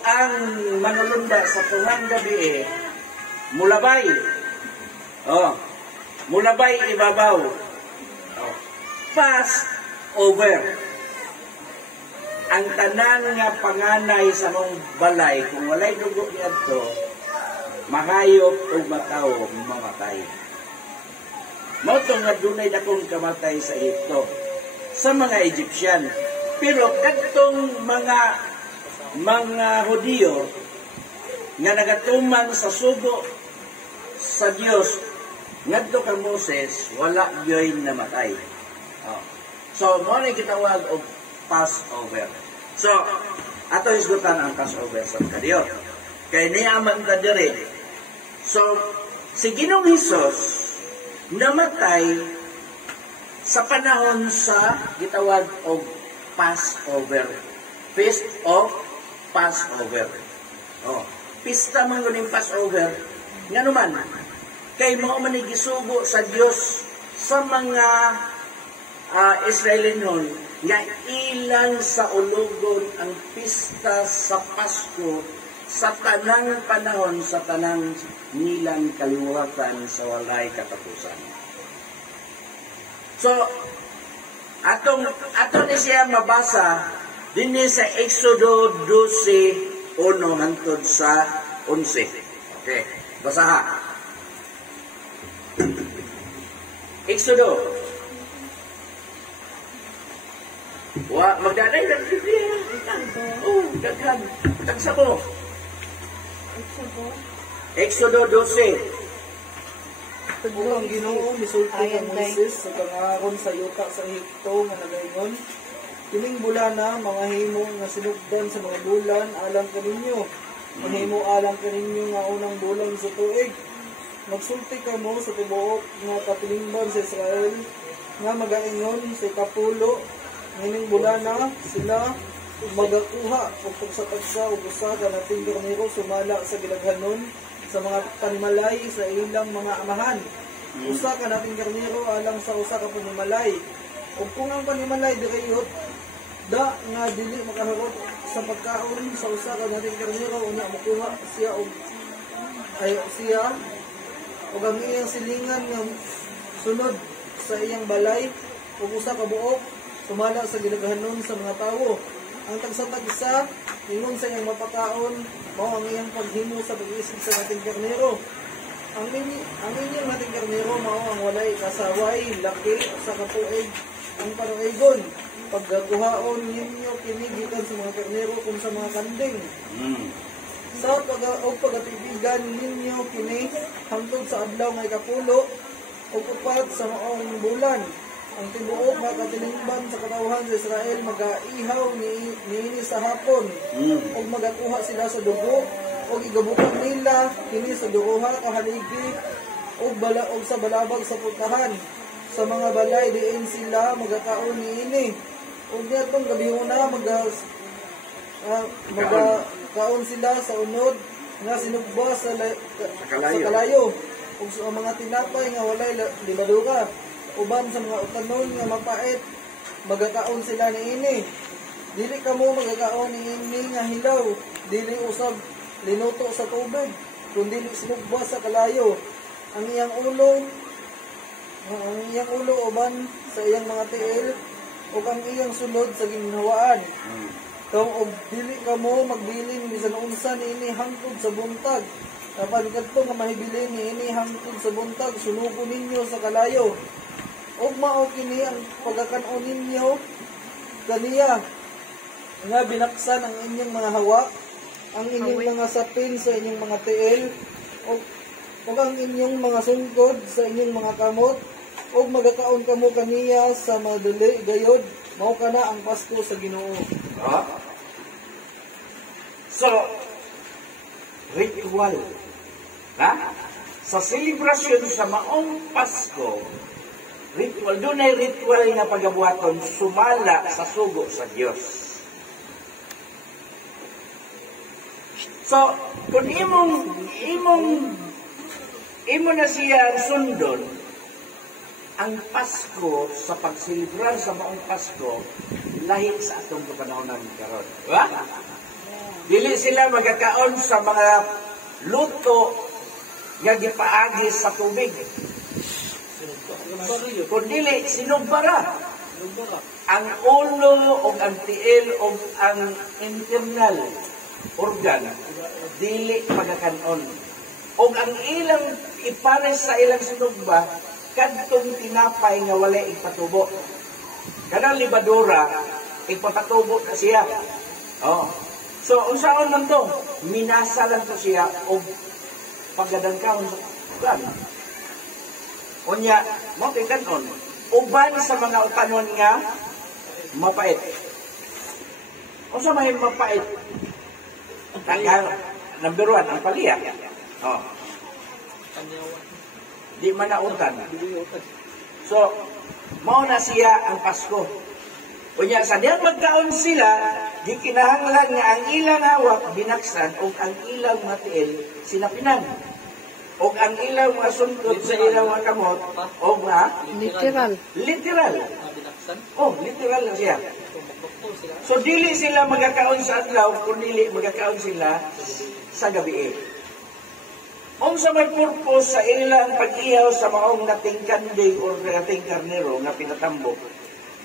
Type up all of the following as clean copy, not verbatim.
Ang manulunda sa tuhang gabi mulabay. Mulabay ibabaw. Pass over. Ang tanan nga panganay sa mong balay, kung walay dugo niadto, mahayop o mataw mamatay. Mauto nga dunay dakong kamatay sa ito sa mga Egyptian. Pero kadtong mga Hudiyo nga nagatuman sa sugo sa Dios ngadto kang Moses, wala gyoy namatay. So mo ni gitawag og Passover. So ato isgutan ang Passover sa kadiyo. Kay niyaman ta dire. So si Ginoong Hesus namatay sa panahon sa gitawag og Passover. Feast of Passover. Pista man guning Passover. Nga naman, kay mao man gisugo sa Dios sa mga Israelinon nga ilan sa ulugon ang pista sa Pasko sa tanang panahon, sa tanang nilang kaliwatan sa walay katapusan. So, ato ni siya mabasa dinhi sa Exodo 12:1 hangtod sa 11. Okay, basaha. Exodo. Magdanay ng Biblia. Daghan. Tagsa mo. Exodo 12. Tagbo ang Ginoo misulti kang Moises sa pangaron sa yuta sa Ehipto nga nagaingon, kining bulana mga himo nga sinugdan sa mga bulan alang kaninyo. Mahimo alang kaninyo nga unang bulan sa tuig. Magsulti kamo sa tibuok nga katilingban sa Israel nga magaingon sa kapulo kining bulana sila magakuha og tagsa og usa ka nating karnero sumala sa gilaghanon sa mga panimalay sa ilang mga amahan. Usa ka nating karnero alang sa usa ka panimalay. Ug kung ang panimalay dirayot da nga dili makaharot sa pagkaon sa usa ka nating karnero una makuha siya og ug ang iyang silingan nga sunod sa iyang balay ug usa ka buok sumala sa gilaghanon sa mga tawo. Ang tagsa-tagsa ingon sa iyang mapakaon mao ang iyang paghimo sa pag-isig sa nating karnero. Ang inyong nating karnero mao ang walay kasaway laki sa katuig ang panuigon. Pagkuhaon ninyo kini gikan sa mga karnero kung sa mga kanding. Sa pagatibigan ninyo kini hangtod sa adlaw nga ikapulo ug upat sa maong bulan. Ang tibuok nga katilingban sa katawhan sa Israel magaihaw niini sa hapon ug magakuha sila sa dugo ug igabukan nila kini sa duha ka haligi ug sa balabag sa putahan sa mga balay diin sila magakaon niini ug niadtong gabihuna magakaon sila sa unod nga sinugba sa kalayo ug sa mga tinapay nga walay libaduga uban sa mga utanon nga mapait magakaon sila niini. Dili kamo magakaon niini nga hilaw, dili usab linuto sa tubig, kundi sinugba sa kalayo. Ang iyang ulo uban sa iyang mga tiil ug ang iyang sulod sa ginhawaan. Og dili kamo magbilin bisan unsa niini hangtod sa buntag. Apan kadto nga mahibilin niini hangtod sa buntag sunugo ninyo sa kalayo. Og mao kini ang pagkakanon ninyo kaniya nga binaksan ang inyong mga hawak, ang inyong mga sapin sa inyong mga tiil, og ang inyong mga sungkod sa inyong mga kamot, og magakaon kamo kaniya sa madali gayod. Mao kana ang Pasko sa Ginoo. So, ritual. Sa selebrasyon sa maong Pasko, ritual, doon ay ritual nga pagabuhaton sumala sa sugo sa Dios. So, kung imo na siya sundon, ang Pasko sa pagsilibrar sa maong Pasko lahi sa atong panahon karon. Diba? Dili sila magkakaon sa mga luto nga gipaagi sa tubig. Kung dili, sinugbara. Ang ulo o ang tiil o ang internal organ, dili magkakaon. O ang ilang ipares sa ilang sinugba, kadtong tinapay nga wala ipatubo. Kanang libadura, ipapatubo na siya. Oh. So, unsaon man to? Minasa lang to siya o paggadangkaon sa plan. Unya, mo kay kanon, uban sa mga utanon nga mapait. Unsa may mapait? Number 1, ang paliya. Oh. Di man nautan. So, mao na siya ang Pasko. Unya, sa diyan magkaon sila, di kinahanglan nga ang ilang hawak binaksan o ang ilang matiil sinapinan. O ang ilang mga sungkot sa ilang mga kamot, o nga? Literal. Literal. Oh, literal na siya. So, dili sila magkakaon sa adlaw, kung dili magkakaon sila sa gabi. Kung sa may purpose sa ilang pag-ihaw sa maong nating kandig o nating karnero nga pinatambok,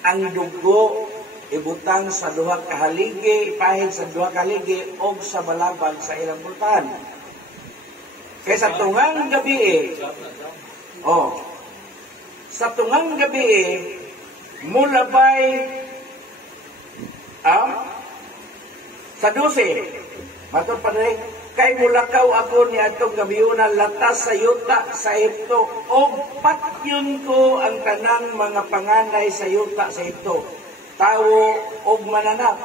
ang dugo ibutang sa duha ka haligi, ipahid sa duha ka haligi o sa balabag sa ilang pultahan. Kaya sa tungang gabi sa tungang gabi mulabay sa 12 matod pa rin kay mulakaw ako ni atong gabiuna latas sa yuta sa ito o patyon ko ang tanang mga panganay sa yuta sa ito tawo og mananap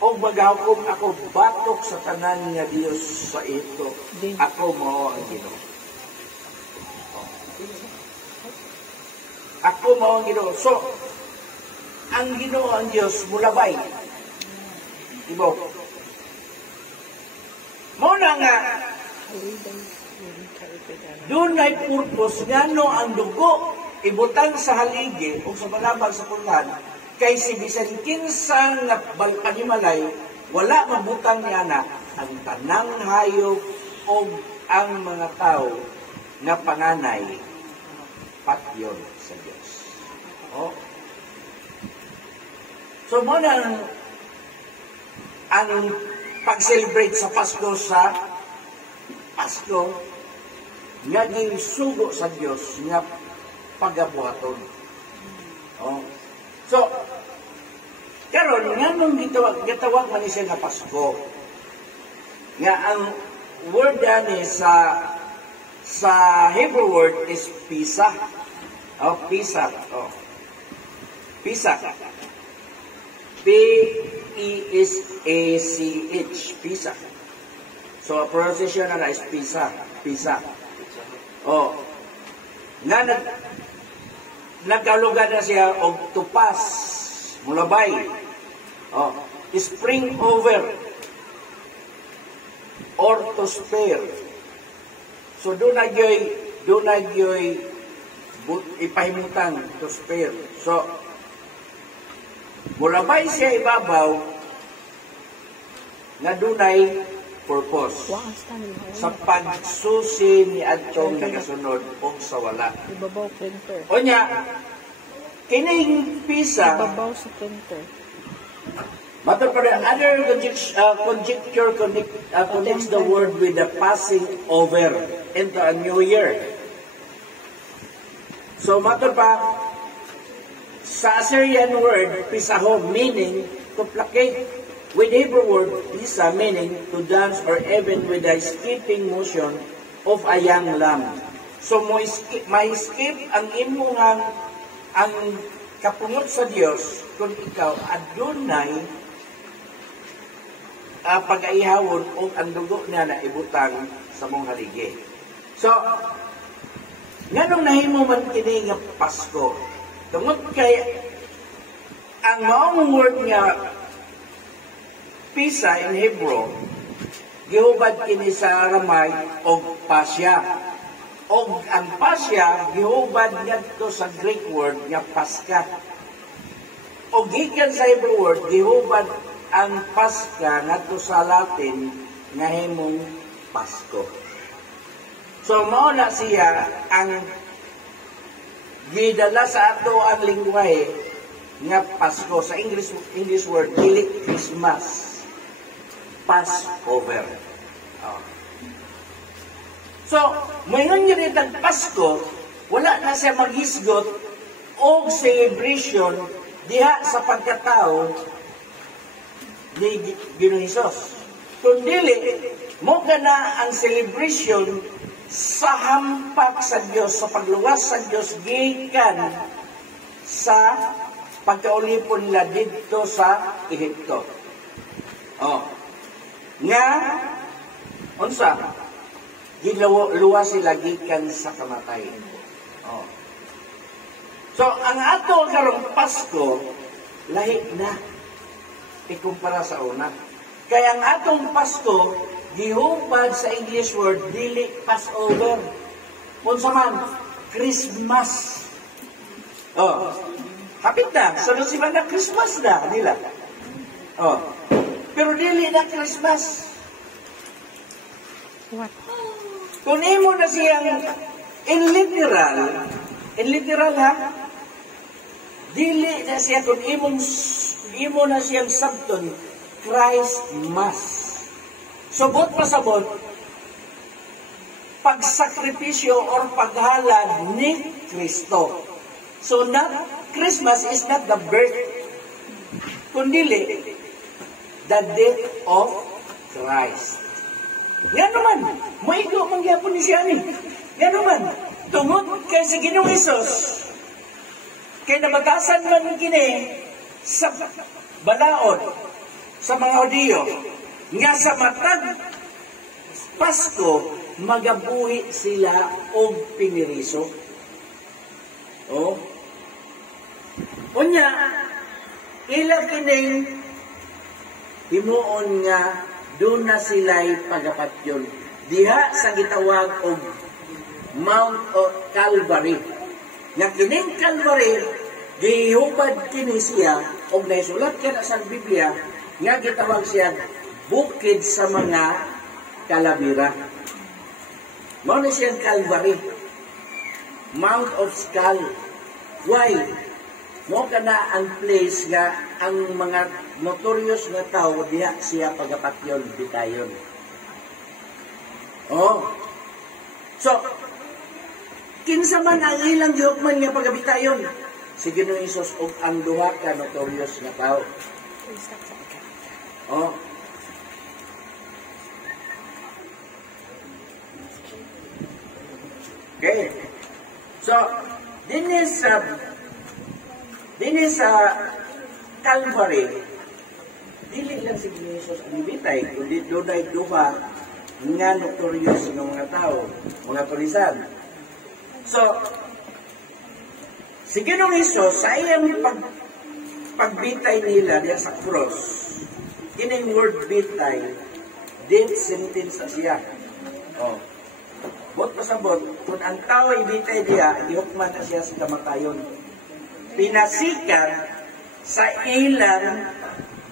og maghukom ako batok sa tanan nga Dios sa ito ako mao ang Ginoo. Ako mao ang Ginoo. So ang Ginoo ang Dios mulabay. Ibo. Muna nga, doon ay purpose nga no ang dugo, ibutang sa haligi o sa balabag sa pulhan, kay si bisan kinsa nga panimalay, wala mabutang niya na ang tanang hayop o ang mga tao na panganay patyon sa Diyos. Oh. So muna ang pag-celebrate sa Pasko nga ginsugo sa Dios nga pagabuhaton. Oh. So, karon nga nung gitawag man siya nga Pasko. Nga ang word ani sa Hebrew word is Pesach. Oh, Pesach. Oh. Pesach. P-E-S-A-C-H. Pesach. So, pronunciation na is Pesach. Pesach. Oh. Nagkalugan na siya og tupas, mulabay. Oh. Spring over. Or to spare. So, doon na gyoy ipahimutan to spare. So, mulabay siya ibabaw na dunay purpose sa pagsusi ni adtong nagasunod o sa wala. Ibabaw printer. O niya, kining pisa, Ibabaw sa printer. matter pa rin, other conjecture connects the word with the passing over into a new year. So, matter pa, sa Assyrian word, pisaho, meaning to placate. With Hebrew word, pisa, meaning to dance or even with a skipping motion of a young lamb. So, may skip ang imungang ang kapungot sa Dios kung ikaw adunay pag-aihawon o ang dugo niya na ibutang sa mong haligi. So, nganong nahimo man kini nga Pasko? Tungod kay ang maong word nga Pisa in Hebrew, gihubad kini sa Aramay og Pasya. Og ang Pasya gihubad ngadto sa Greek word nga Paska. Og gikan sa Hebrew word gihubad ang Paska ngadto sa Latin nga himong Pasko. So mao na siya ang gidala sa ato ang lingwahe nga Pasko. Sa English word dili Christmas, Passover. Oh. So moingon niya rin ang Pasko, wala na siya maghisgot o celebration diha sa pagkatao ni Ginoong Hesus. Kundi mo na ang celebration sa hampak sa Dios, sa pagluwas sa Dios gikan sa pagkaulipon nila dito sa Ehipto. Oh. Nga unsa? Giluwas sila gikan sa kamatayon. Oh. So ang ato karong Pasko lahi na ikumpara sa una. Kaya ang atong Pasko gihupad sa English word dili Passover. Unsa man? Christmas. Oh. Hapit na. Sunod si na Christmas na nila. Oh. Pero dili na Christmas. What? Kung imo na siyang in literal ha, dili na siya kung imo na siyang sabton, Christmas. Subot pa sabot, pagsakripisyo or paghalad ni Kristo. So Christmas is not the birth, kundi the death of Christ. Nga naman, maigo mangyapon ni siya ni. Nga naman, tungod kay sa Ginoong Hesus, kay nabatasan man kini sa balaod sa mga Hudiyo, nga sa matag Pasko, magabuhi sila og piniriso. Oh. Unya, ila kining himuon nga doon na sila'y pagapatyon. Diha sa gitawag og Mount of Calvary. Nga kining Calvary, gihupad kini siya, og naisulat ka na sa Biblia, nga gitawag siya bukid sa mga kalabira. Mao na siya Calvary. Mount of Skull. Why? Mo kana ang place nga ang mga notorious nga tao diha siya pagapatyon bitayon. Oh. So, kinsa man ang ilang gihukman nga pagabitayon? Si Ginoong Hesus og ang duha ka notorious nga tao. Oh. Okay. So, dinhi sa Calvary, dili lang si Ginoong Hesus ang bitay, kundi dunay duha nga notorious ng mga tao, mga tulisan. So, si Ginoong Hesus sa iyang pagbitay nila diya sa cross, kining word bitay, death sentence siya. Oh. Bot pasabot, kung ang tao ay bitay diya, ihukman na siya sa kamatayon. Pinasikan sa ilang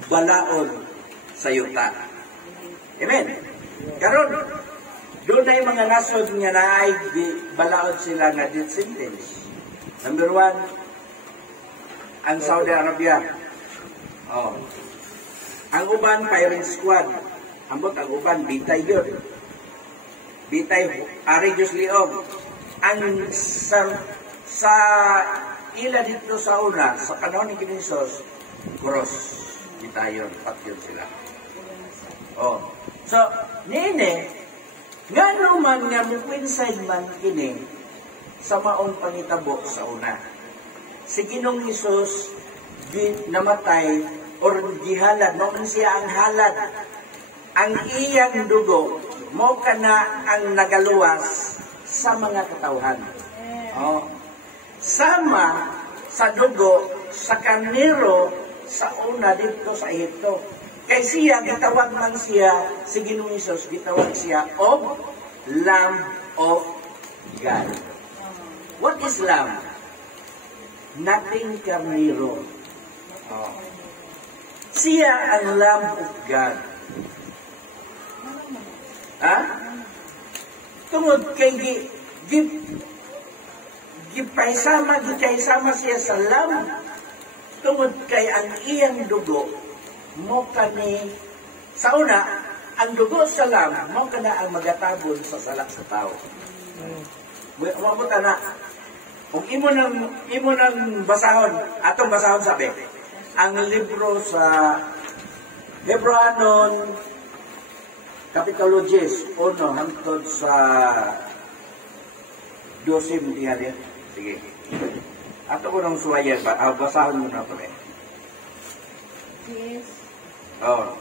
balaod sa yuta. Amen. Karon, doon na yung mga nasod nga naay balaod sila nga death sentence. Number 1, ang Saudi Arabia. Oh. Ang uban, firing squad. Ambot ang uban, bitay yun. Bitay, ari Diyos liog. Ang sa ila dito sa una, sa panahon ni Ginoong Hesus, cross. Bitayon, patyon sila. Oh. So, nini, nga naman nga mukwinsaid man kini sa maong pangitabo sa una. Si Ginoong Hesus namatay or gihalad, noon siya ang halad. Ang iyang dugo, mo kana ang nagaluwas sa mga katawhan. Oh. Sama sa dugo, sa kaniro, sa una dito sa Ehipto. Kay siya, gitawag man siya, si Ginoong Hesus, gitawag siya of Lamb of God. What is lamb? Nothing carnero. Oh. Siya ang Lamb of God. Ha? Tungod kay gipaisama siya sa Lamb. Tungod kay ang iyang dugo mo kani sa una, ang dugo sa Lamb mo kana ang magatabon sa sala sa tao. Mabuta na. Kung imo nang basahon, atong basahon sabi, ang libro sa Hebreanon Kapitulo 10, 1 hangtod sa 12 diyan. Sige. Ato ko nang suwayan ba? Basahon mo na pa rin. Yes. Oh.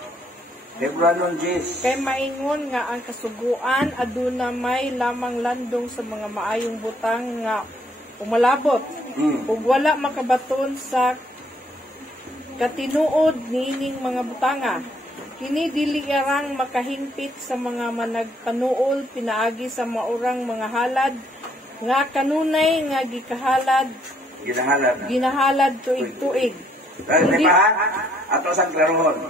Hebreanon 10. Kay maingon nga ang kasuguan aduna may lamang landong sa mga maayong butang nga umalabot. Ug wala makabaton sa katinuod nining mga butanga. Kini dili arang makahingpit sa mga managpanuol pinaagi sa maurang mga halad nga kanunay nga ginahalad tuig-tuig. Di ba? Ato sa klarohon.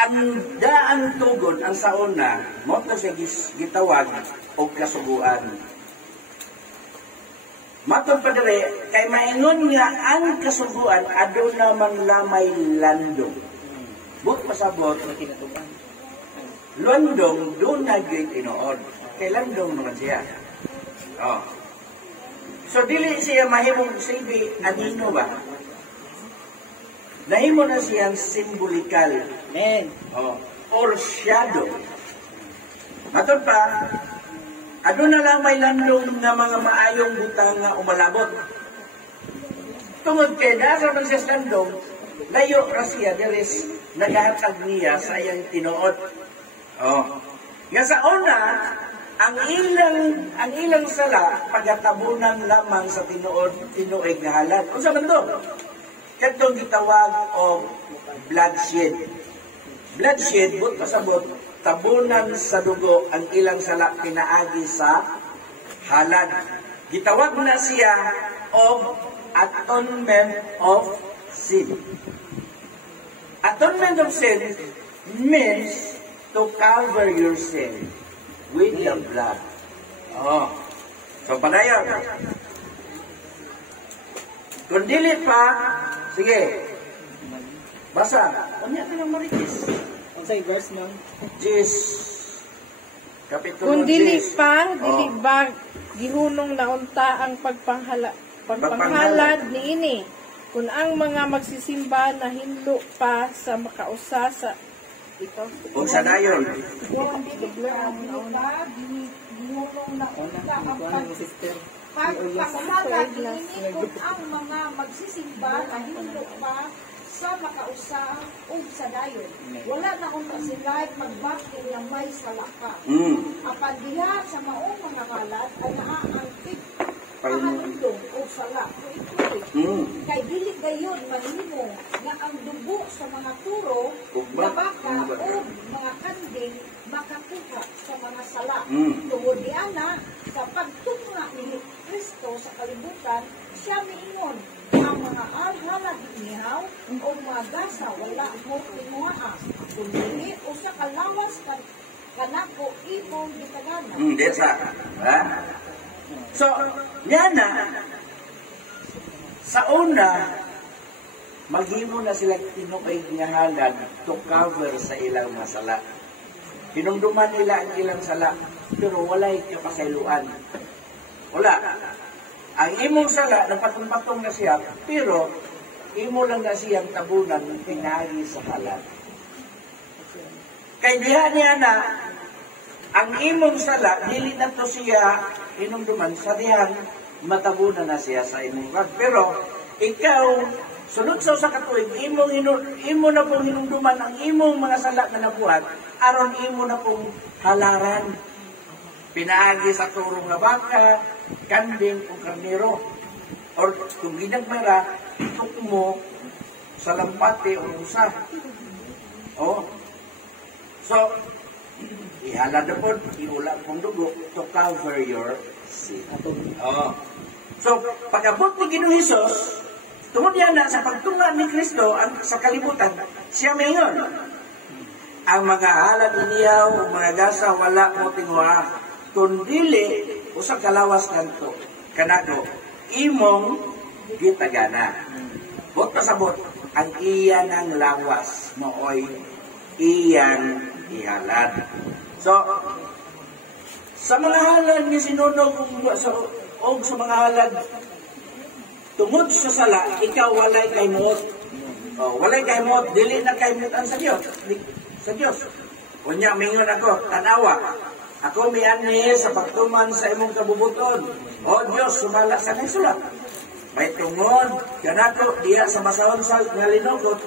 Ang daan tugon ang sauna mo to siya gitawag og kasuguan. Matod pa dire kay maingon nga ang kasuguan aduna man lamay landong. But masabot landong doon na gyud tinuod. Kay landong naman siya. Oh. So dili siya mahimong silbi anino ba? Nahimo na siyang simbolikal. Amen. Oh, or shadow. Matod pa, aduna lang may landong nga mga maayong butang nga umalabot. Tungod kay nasa man siya landong, layo ra siya deres nagahatag niya sa iyang tinuod. Oh. Nga sa una, ang ilang sala pagatabunan lamang sa tinuig nga halad. Unsa man to? Kadtong gitawag og bloodshed. Bloodshed, but pasabot, tabunan sa dugo ang ilang sala pinaagi sa halad. Gitawag na siya og atonement of sin. Atonement of sin means to cover your sin with the blood. Oh. So, padayon. Kung dili pa, sige. Basa. Ano yan ang maritis? Ang sa verse nun? Jis. Kapitulo 10. Kung dili ba gihunong naunta ang pagpanghalad niini. Kung ang mga magsisimba na hinlo pa sa makausa sa ito. O sa dayon. Kung hindi ba ginulong na unta ang pagpanghalad niini kung ang mga magsisimba na hinlo pa sa makausa o sa dayon. Wala na kung sila magbati na may salaka. Apan diha sa maong mga halad ay naaangkit pahandong o sala. Kay dili gayon mahimo nga ang dugo sa mga turo na baka o mga kanding makakuha sa mga sala. Tungod diana sa pagtunga ni Kristo sa kalibutan, siya miingon ang mga alhalad nihaw o mga gasa wala mo tinuha. Kung dili o sa kalawas kanako ibong gitagana. Desa. Ha? So, yan na. Sa una, maghimo na sila tinukay nga halad to cover sa ilang masala. Hinumduman nila ang ilang sala, pero walay kapasayloan. Wala. Ang imong sala, napatong-patong na siya, pero imo lang na siyang tabunan ng pinagi sa halad. Kay diha niya na, ang imong sala, dili na to siya hinumduman sa dihan, matabunan na siya sa imong kag. Pero, ikaw, sunod sa katuig, imo na pong hinumduman ang imong mga sala na nabuhat, aron imo na pong halaran. Pinaagi sa turong na baka, kanding o karnero. Or kung ginagmara, itok mo sa lampate o usa. Oh. So, ihala na po, iula pong dugo to cover your sin. Oh. So, pag-abot ni Ginoong Hesus, Tungod yan na sa pagtunga ni Kristo sa kalibutan, siya mayon. Ang mga halad iniyaw, ang mga gasa, wala mo tingwa. Kundili, usang kalawas kanako, imong gitagana. Bot pasabot, ang iyan ang lawas, nooy iyang ihalad. So, sa mga halad ni sinunog o sa mga halad, tungod sa sala, ikaw walay kay moot. Walay kay moot, dili na kay mootan sa Diyos. Sa Diyos. Kunya, mingon ako, tanawa. Ako miani sa pagtuman sa imong kabubuton. O Diyos, sumala sa nisulat. May tungod, kanako, diya sa masahon sa ngalinukot.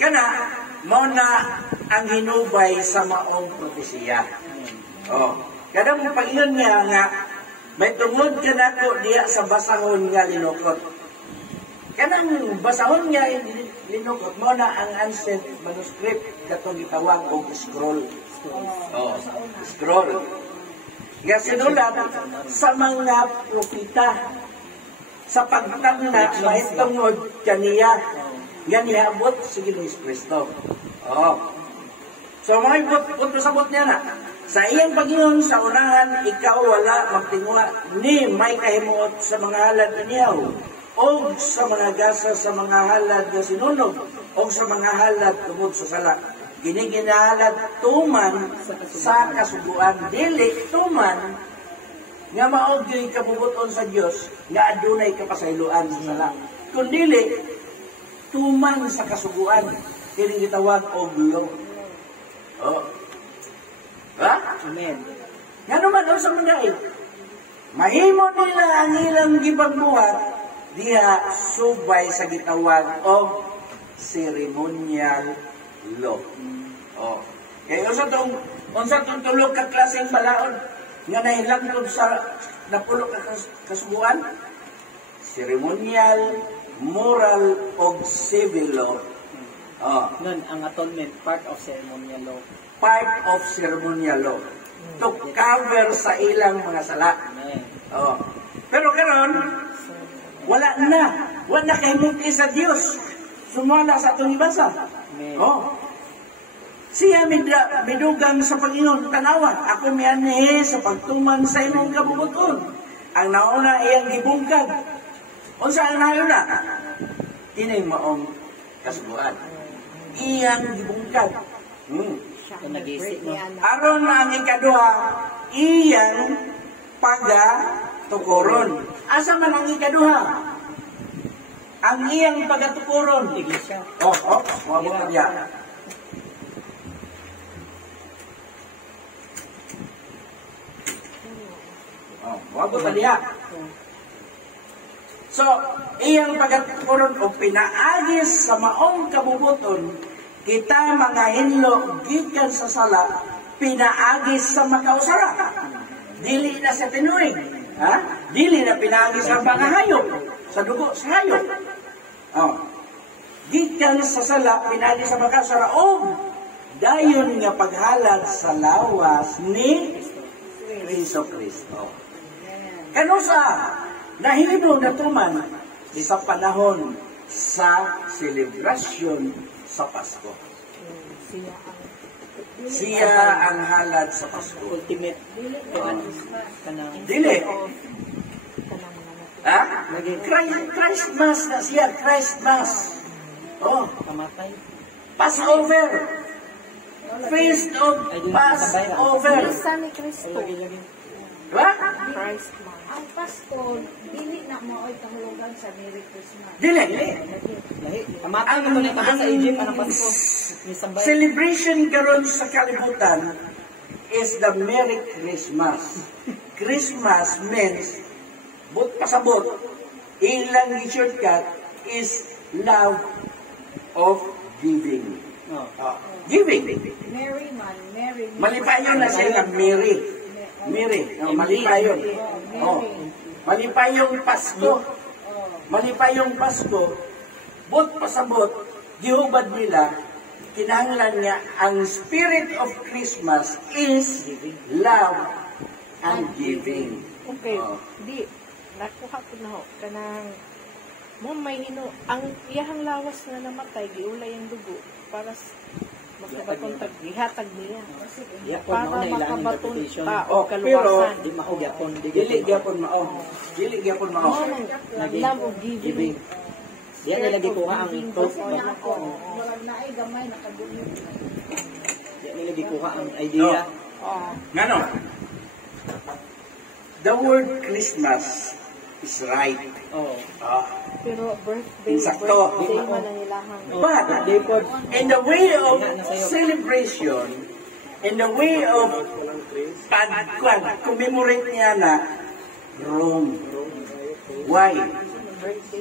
Kana, mo na ang hinubay sa maong propesiya. Kada mo Panginoon niya nga, may tungod kanako diya sa basahon nga linukot. Kanang basahon nga linukot mo na ang ancient manuscript katong gitawag og scroll. Scroll. Nga sinulat sa mga propeta sa pagtangna may tungod kaniya nga niabot si Ginoong Kristo. So mga sabot niya na. Sa iyang Panginoon sa unahan, ikaw wala magtingwa ni may kahimuot sa mga halad iniyaw o sa mga gasa sa mga halad na sinunog o sa mga halad tungod sa sala. Giniginahalad tuman sa kasubuan. Dili tuman nga maogyo'y kabubuton sa Diyos nga adunay kapasayloan sa sala. Kundili, tuman sa kasubuan. Kini gitawag og law. Amen. Nga naman, sa mga mahimo nila ang ilang gipagbuhat diha subay sa gitawag o ceremonial law. Kaya unsa tong tulog ka klaseng balaod nga nahilangtod sa napulo ka kasubuan? Ceremonial, moral, o civil law. Nun, ang atonement, part of ceremonial law. Part of ceremonial law. To cover sa ilang mga sala. Pero karon wala na. Wala kahimutli sa Dios. Sumala sa itong ibasa. Siya midugang sa Panginoon. Tanawa, ako miyanihe sa pagtuman sa imong kabubuton. Ang nauna iyang gibungkag. Unsa ang nauna? Kining maong kasubuan. Iyang gibungkag. Aron na ang ikaduha, iyang pagatukuron. Asa man ang ikaduha? Ang iyang pagatukuron. Iglesia. Wabot na diya. Wabot na diya. So, iyang pagatukuron o pinaagis sa maong kabubuton, kita mga hinlo gikan sa sala, pinaagis sa makausara. Dili na sa tinuig. Dili na pinaagis sa pangahayop, sa dugo, sa hayop. Gikan sa sala, pinaagis sa makausara. Dayon nga paghalad sa lawas ni Kristo. Kanusa, nahino na tuman sa panahon sa selebrasyon sa Pasko. Siya ang halad sa Pasko. Ultimate. Dili. Christmas na siya. Christmas. Kamatay. Passover. Feast of Passover. Misa ni Kristo. Diba? Christmas. Ang Pasko, dili na mao'y kahulugan sa Merry Christmas. Dili. Kamatay na ito na sa Egypt. Anong Pasko? Celebration karon sa kalibutan is the Merry Christmas. Christmas means, but pasabot, ilang shortcut is love of giving. Giving. Merry man, Merry. Malipayon na siya ng Mary. Malipayon. Malipayong Pasko. Malipayong Pasko. But pasabot, gihubad nila, kinahanglan niya, ang spirit of Christmas is love and giving. Okay. Di, nakuha ko na ho. Kanang Mo may ang iyahang lawas na namatay giulay ang dugo para makabatong gihatag niya. Yapon Para mao na ilang makabaton interpretation. pa Oh, o kaluwasan. Di mao yapon, Dili gyapon mao. Dili gyapon mao. Mo naglam og giving. Diya nila gikuha ang proof. Walang naay gamay nakadulog. Diya nila gikuha ang idea. Oh. Ngano? The word Christmas is right. Oh. Pero birthday Insakto. man ang ilahang. But in the way of celebration, in the way of commemorate niya na Rome. Why?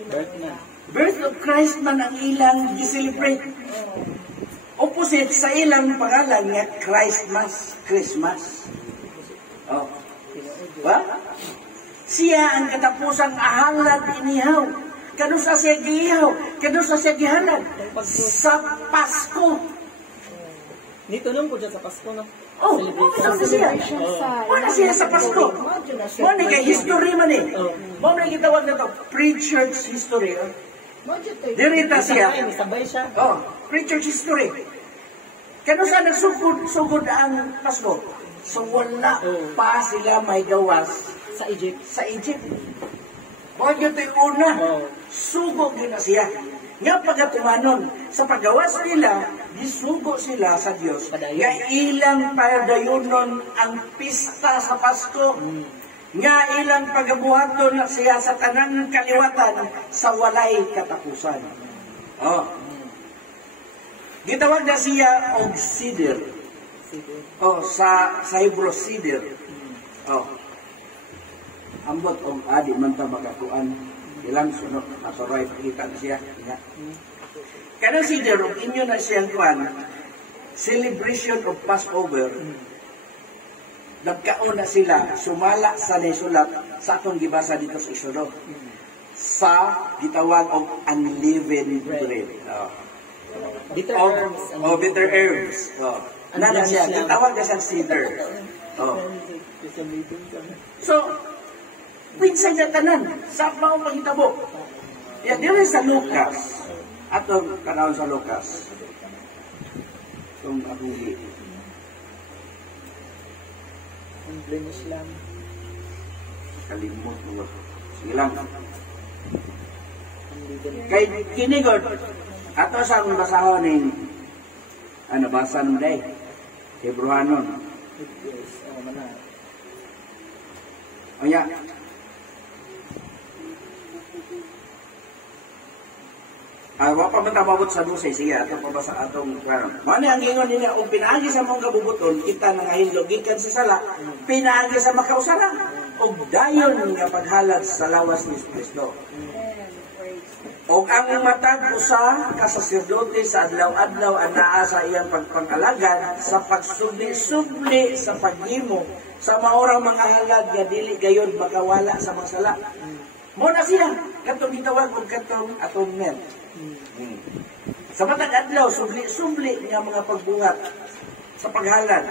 Birth na. Birth of Christ man ang ilang gi-celebrate. Opposite sa ilang pangalan nga Christmas. Oh. Ba? Siya ang katapusang ahalad inihaw. Kanusa siya giihaw, kanusa siya gihalad. Sa Pasko. Dito nung po dyan sa Pasko, no? Oh, Celebration. ano siya? Wala siya sa Pasko. Mo ni kay history man eh. Mo ni gitawag na to pre-church history. Dirita siya. Sabay siya. Oh, pre-church history. Kanusa nagsugod ang Pasko? So wala pa sila may gawas Sa Egypt. sa Egypt. Mo yun ito'y una. Sugo din na siya. Nga pagatumanon, sa paggawas nila, disugo sila sa Diyos. Nga ilang padayonon ang pista sa Pasko. Nga ilang pagabuhaton na siya sa tanang kaliwatan sa walay katapusan. Oh. Gitawag na siya og Seder. Oh, sa Hebrew Seder. Oh. Ambot og adi man ta makakuan ilang sunod ato right kita na siya. Kanang Seder og inyo na siyang kuan celebration of Passover. Nagkaon na sila sumala sa nisulat sa atong gibasa dito sa Exodo. Sa gitawag og unleavened bread. Oh. Bitter Oh, herbs. bitter herbs. Oh. Nana siya, gitawag na siyang cedar. Oh. So, pinsan niya tanan, sa mao pangitabo. Ya, dire sa Lucas, atong tanawon sa Lucas. Itong abuli. Ang blemish lang. Kalimot mo. Sige lang. Ang legal. Kay kinigod, ato sa akong basahon ng basa mo day. Hebrewanon. Yes. Mana. O ya. Wa pa man tababot sa 12 siya ato pabasa atong karon. Mao ni ang gingon niya kung pinaagi sa mong kabubuton kita nangahindog gikan sa sala, pinaagi sa makausara og dayon nga paghalad sa lawas ni Kristo. Og ang matag usa ka saserdote sa adlaw-adlaw anaa sa iyang pagpangalagad sa pagsubli-subli sa paghimo sa maorang mga halad nga dili gayon makawala sa mga sala. Mo na siya katong gitawag og katong atonement. Sa matag adlaw subli-subli nga mga pagbuhat sa paghalad.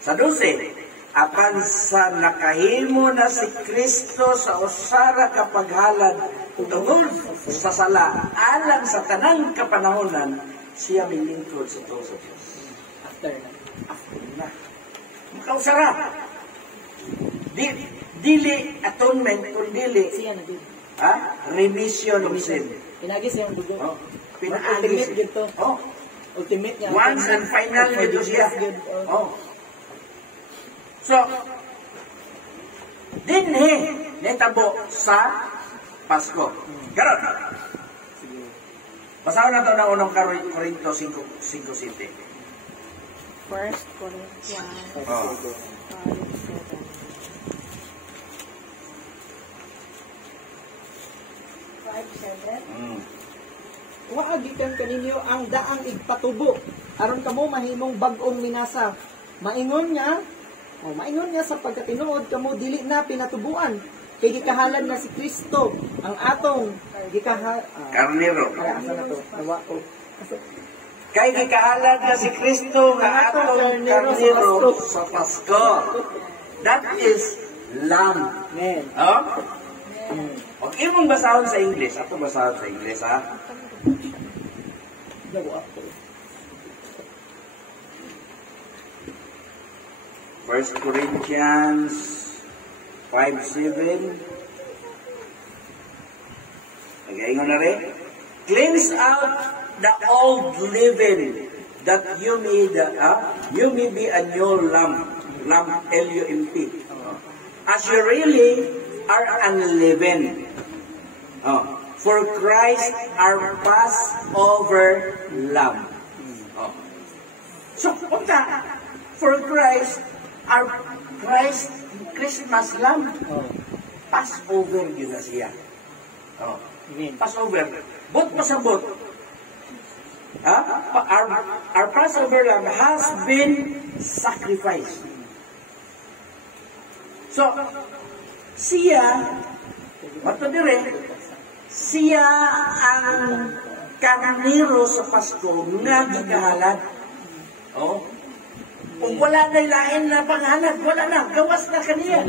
Sa 12 apan sa nakahimo na si Kristo sa usara ka paghalad tungod sa sala alang sa tanang kapanahonan siya milingkod sa Diyos. After na. After na. Makausara. Dili atonement kundi Siya na din. remission of sin. Pinagis yung dugo. Oh, Ultimate pinaagis. dito. Oh, Ultimate niya. once and final dito siya. Oh. So, dinhi netabo sa Pasko. Karon. Basahin na ito ng unang Korinto 5:7. First Corinthians Oh. 5:7. Waagi kang kaninyo ang daang igpatubo aron kamo mahimong bag-ong minasa. Maingon niya sa pagkatinuod kamo dili na pinatubuan kay gikahalan na si Kristo ang atong Karnero. asa na to nawa ko. Kay gikahalad na si Kristo nga atong karnero sa Pasko. That is lamb. Amen. Oh? Huwag imong basahon sa English. Ato basahon sa English, ha? Dago after. 1 Corinthians 5:7. Nag-aingon na rin. Cleanse out the old leaven, that you may be a new lump, Lump, as you really are unleavened. For Christ our Passover Lamb. So, punta, for Christ, our Christmas Lamb, Passover yun na siya. Passover. But pasabot. Our Passover Lamb has been sacrificed. So, siya, siya ang karnero sa Pasko nga gigahalad. Kung wala na lain na panghalad, wala na, gawas na kaniya.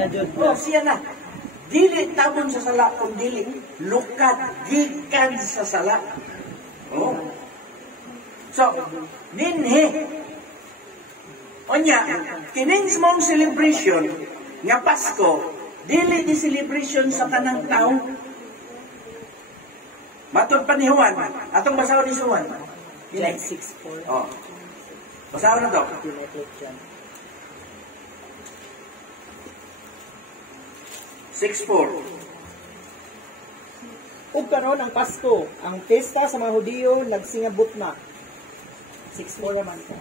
Siya na. Dili tabon sa sala, kung dili lukat, gikan sa sala. So, dinhi. Onya, kining mong celebration nga Pasko, dili di celebration sa tanang tao. Matod pa ni Juan, atong basahon ni Juan. John 6:4. Basahon na to. United John. 6:4. Ug karon ang Pasko, ang pesta sa mga Hudiyo nagsingabot na. 6:4 naman ko.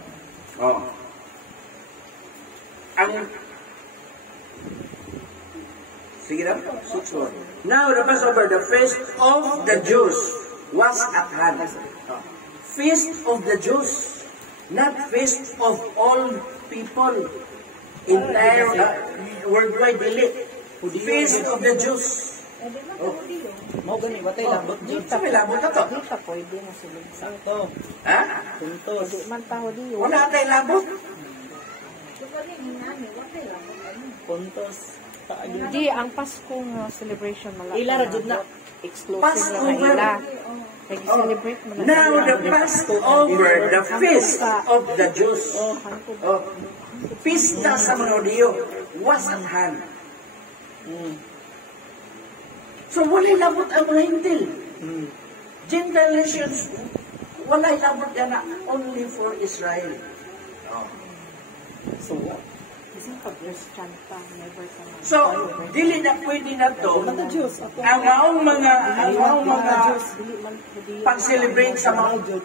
Sige na. 6:4. Now the Passover, the feast of the Jews, was at hand. Feast of the Jews, not feast of all people. Entire worldwide dili. Feast of the Jews. Mao gani batay labot jud. Sa may labot na to. Di pa pwede na sila. Sakto. Ha? Puntos. Di man taho di. Wala tayo labot. Puntos. Taagin. Di, ang Pasko nga celebration malaki. Ila ra jud na. Exclusive Passover. lang na ila. Nag-celebrate mo na Now sila. the Passover, the feast of the Jews. Pista sa mga Hudiyo was at hand. So walay labot ang mga hintil. Gentile nations, walay labot yan na only for Israel. So, Kasi pag-Christian pa, never ka na. So, dili na pwede na to mga Diyos. ang maong mga Dili man Hudiyo. pag-celebrate sa mga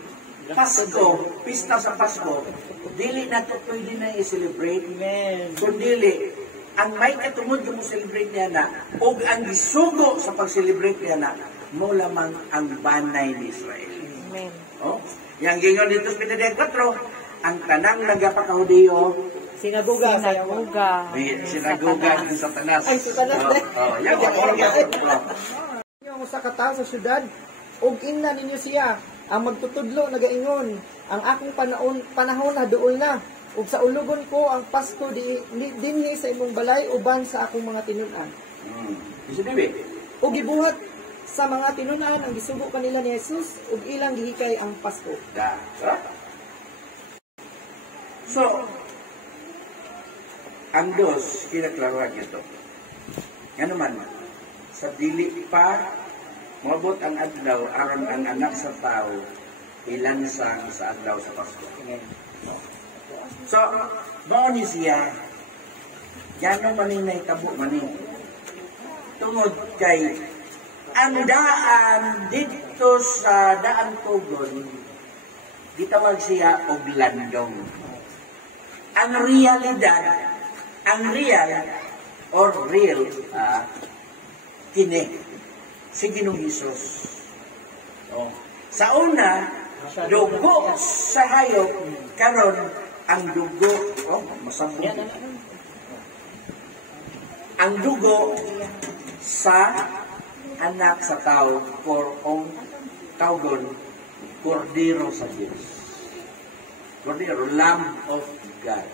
Pasko, pista sa Pasko, dili na to pwede na i-celebrate. Amen. Kung dili, ang may katungod yung celebrate niya na, o ang gisugo sa pag-celebrate niya na, mo lamang ang banay ni Israel. Amen. Yang gingon dito sa Pinadiyag 4, ang tanang nagapakahudiyo, Sinaguga sa iyo. Sinaguga. sinagugan ng Satanas. Ay, Satanas. Yan Ang usa ka tawo sa syudad, ug inna ninyo siya, ang magtutudlo nagaingon, ang akong panahon na duol na, ug sa ulugon ko ang Pasko dinhi sa imong balay uban sa akong mga tinun-an. Bisa bibi? Ug gibuhat sa mga tinun-an ang gisugo kanila ni Jesus ug ilang gihikay ang Pasko. Da. So, ang dos, kinaklaruhan ito. Nga naman, sa dili pa, mabot ang adlaw, aron ang anak sa tao, ilansang sa adlaw sa Pasko. So, noon ni siya, gano'ng maninay tabo manin. Tungod kay, ang daan dito sa daan Tugon, gitawag siya og landong. Ang realidad, ang real or real, kini, si Ginoong Hesus. Sa una, dugo sa hayop, karon ang dugo, masabog. Ang dugo sa anak sa tao, for ang tawgon, Kordero sa Diyos. Kordero, Lamb of God.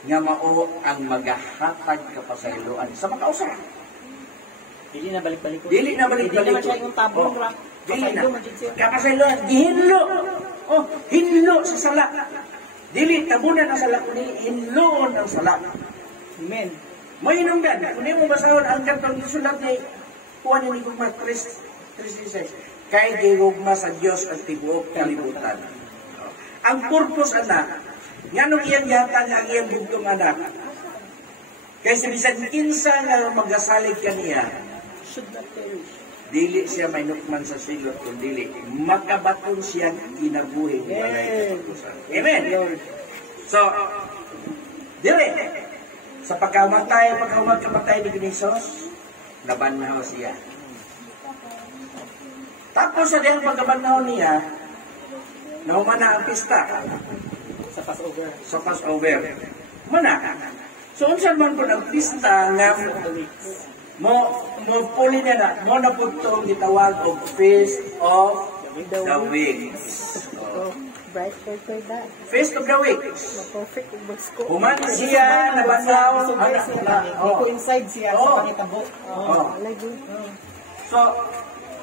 Nga mao ang magahatag kapasayloan sa makausa. Dili na balik-balik. Dili na balik-balik. Dili naman siya yung tabong ra. Dili na. Pasaylo man din siya. Kakasayloan, gihinlo. Oh, hinlo sa sala. Dili, tabunan ang sala, kundi hinloon ang sala. Amen. May inunggan, kung di mo basahon ang kantong isulat ni Juan ni Gugma 3:16. Kay gihugma sa Dios ang tibuok kalibutan. Ang purpose anak, nganong iyang yatan ang iyang bugtong anak. Kay sa bisan kinsa nga magasalig kaniya, Should not perish. dili siya may nukman sa silot kung dili makabaton siya kinabuhi. Amen. So, dire sa pagkamatay ni Crisos, nabanhaw siya. Tapos sa diyang pagkabanhaw niya, naumana ang pista Sa Passover. sa Passover. Mana. So, unsan man po ang pista nga mo puli na na, mo na po itong gitawag og Feast of the Weeks. Oh, bright for that. Feast of the Weeks. Perfect kung basko. Human siya, nabanhaw, Coincide siya Oh. sa pangitabo. Oh. Lagi. So,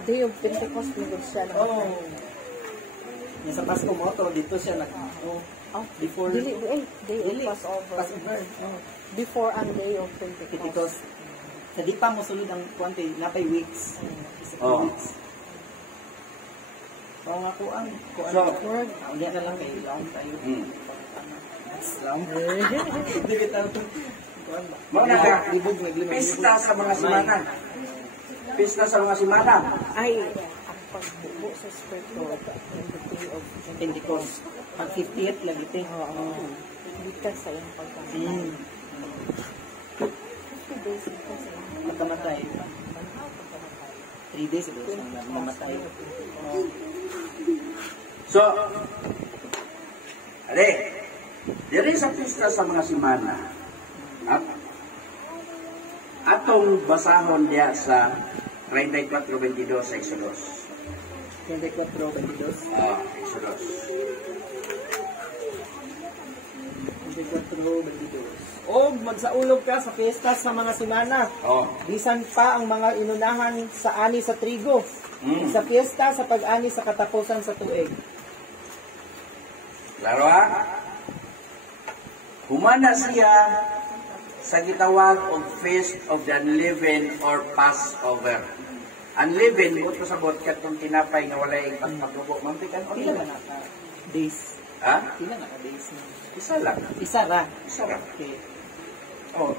Day of Pentecost nagod siya. Oh. Yung sa Pasko mo to, dito siya before Day of Passover. Passover. Before ang Day of Pentecost. Because sa di pa mo sulod ang kuwante, napay weeks. Isa Oh. weeks. So, nga kuan. So, Word. Unya na lang kay laon tayo. Laon. Hindi kita kuan ba? mga naga, Libog, naglibog. pista sa mga simana. Pista sa mga simana. Ay, ang pagbubo sa Espiritu in the day of Pentecost. Pag 50th lang ito. Likas sa iyong pagkamatay. 50 days likas sa iyong Pagkamatay. 3 days ito siya mamatay. So, ale, diri sa pista sa mga simana, at atong basahon diya sa 34:22 sa Exodus. 24, 22. Exodus. 24, 22. O magsaulog ka sa piyesta sa mga simana. Oh. Bisan pa ang mga inunahan sa ani sa trigo. Sa piyesta sa pag-ani sa katapusan sa tuig. Klaro ha? Humana siya sa gitawag og Feast of the Unleavened or Passover. Unleavened, buto sa bot katong tinapay nga walay pagpagubo. Mampikan o Pila nila. na ka days? Ha? Pila na ka days? Isa lang. Isa ra. Isa lang. Okay. Oh.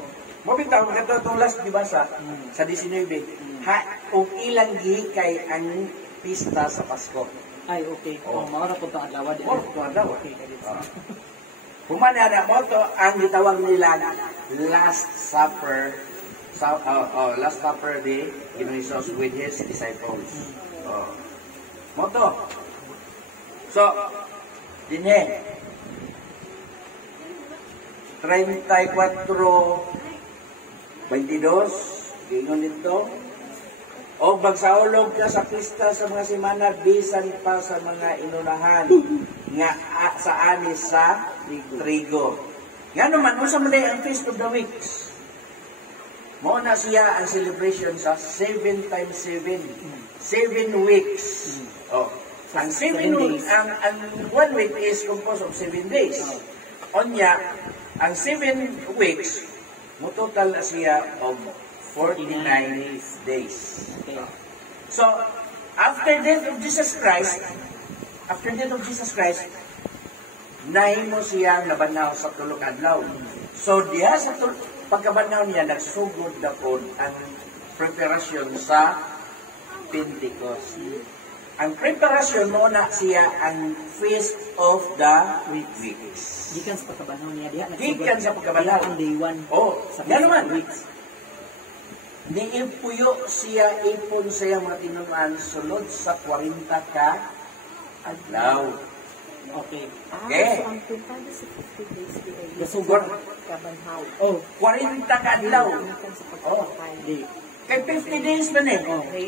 Mabitaw, ito itong last dibasa sa 19. Kung ilang gihikay ang pista sa Pasko. Ay, okay. Oh. Maura po itong adlaw. Or kung ano. Okay, Humana na mo to, ang gitawag nila Last Supper. Last Supper day, Jesus with his disciples. Mo to. So, dinhe, 34:22, gingon nito, o magsaulog ka sa pista sa mga simana, bisan pa sa mga inunahan nga sa anis sa trigo. Nga naman, unsa man ang Feast of the Weeks? Mao na siya ang celebration sa 7 times 7. 7 weeks. Oh. Ang 7 weeks, ang 1 week is composed of 7 days. Onya, ang 7 weeks, mo total na siya of 49 days. Okay. So, after death of Jesus Christ, nahimo siya nabanaw sa tulog adlaw. So, diha sa pagkabanaw niya, nagsugod na po ang preparasyon sa Pentecost. Ang preparasyon mo na siya ang Feast of the Weeks. Gikan sa pagkabanaw niya diha. Gikan sa pagkabanaw. Ang day 1. Oh, sa yan naman. weeks. Niipuyo siya ipon sa iyang mga tinuman sulod sa 40 ka adlaw. Okay. Okay. So, ang pintado sa 50 days di ay Gasugod. kabanhaw. Oh, 40 ka adlaw. Gikan sa pagkamatay. di. Kay 50 days man eh.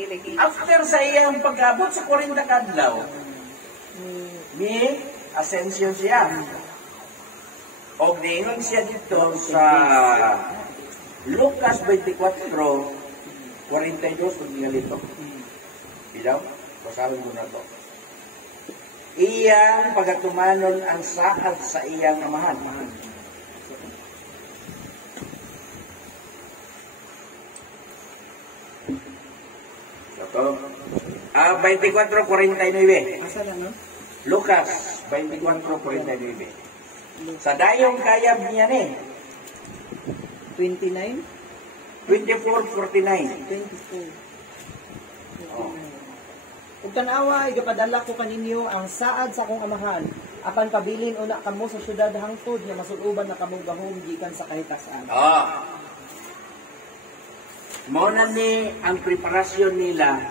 Lagi. After sa iyang pag-abot sa 40 ka adlaw, may ascension siya. O niingon siya dito sa Lucas 24, 42 kung ginalito. Bilaw, basahin mo na to. Iyang pagatumanon ang saad sa iyang amahan. Ito. 24:49. Asa na, no? Lucas 24:49. Sa dayong kayab niya ni 29? 24:49. 24. Ug tanawa, igapadala ko kaninyo ang saad sa akong amahan. Apan pabilin una kamo sa syudad hangtod nga masuluban na kamo gahom gikan sa kahitasan. Mao na ni ang preparasyon nila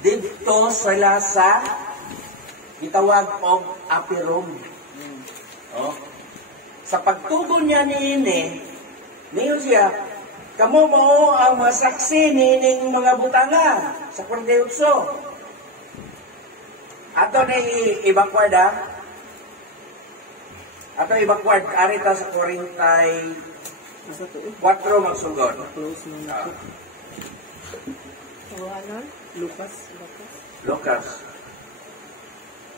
dito sila sa gitawag og upper room. Sa pagtugon niya niini, niyo siya, kamo mao ang mga saksi nining mga butanga sa 48. Ato ni evacuate Ato evacuate arita sa 44 magsugod. Close mo na po. Ano? Lucas. Lucas.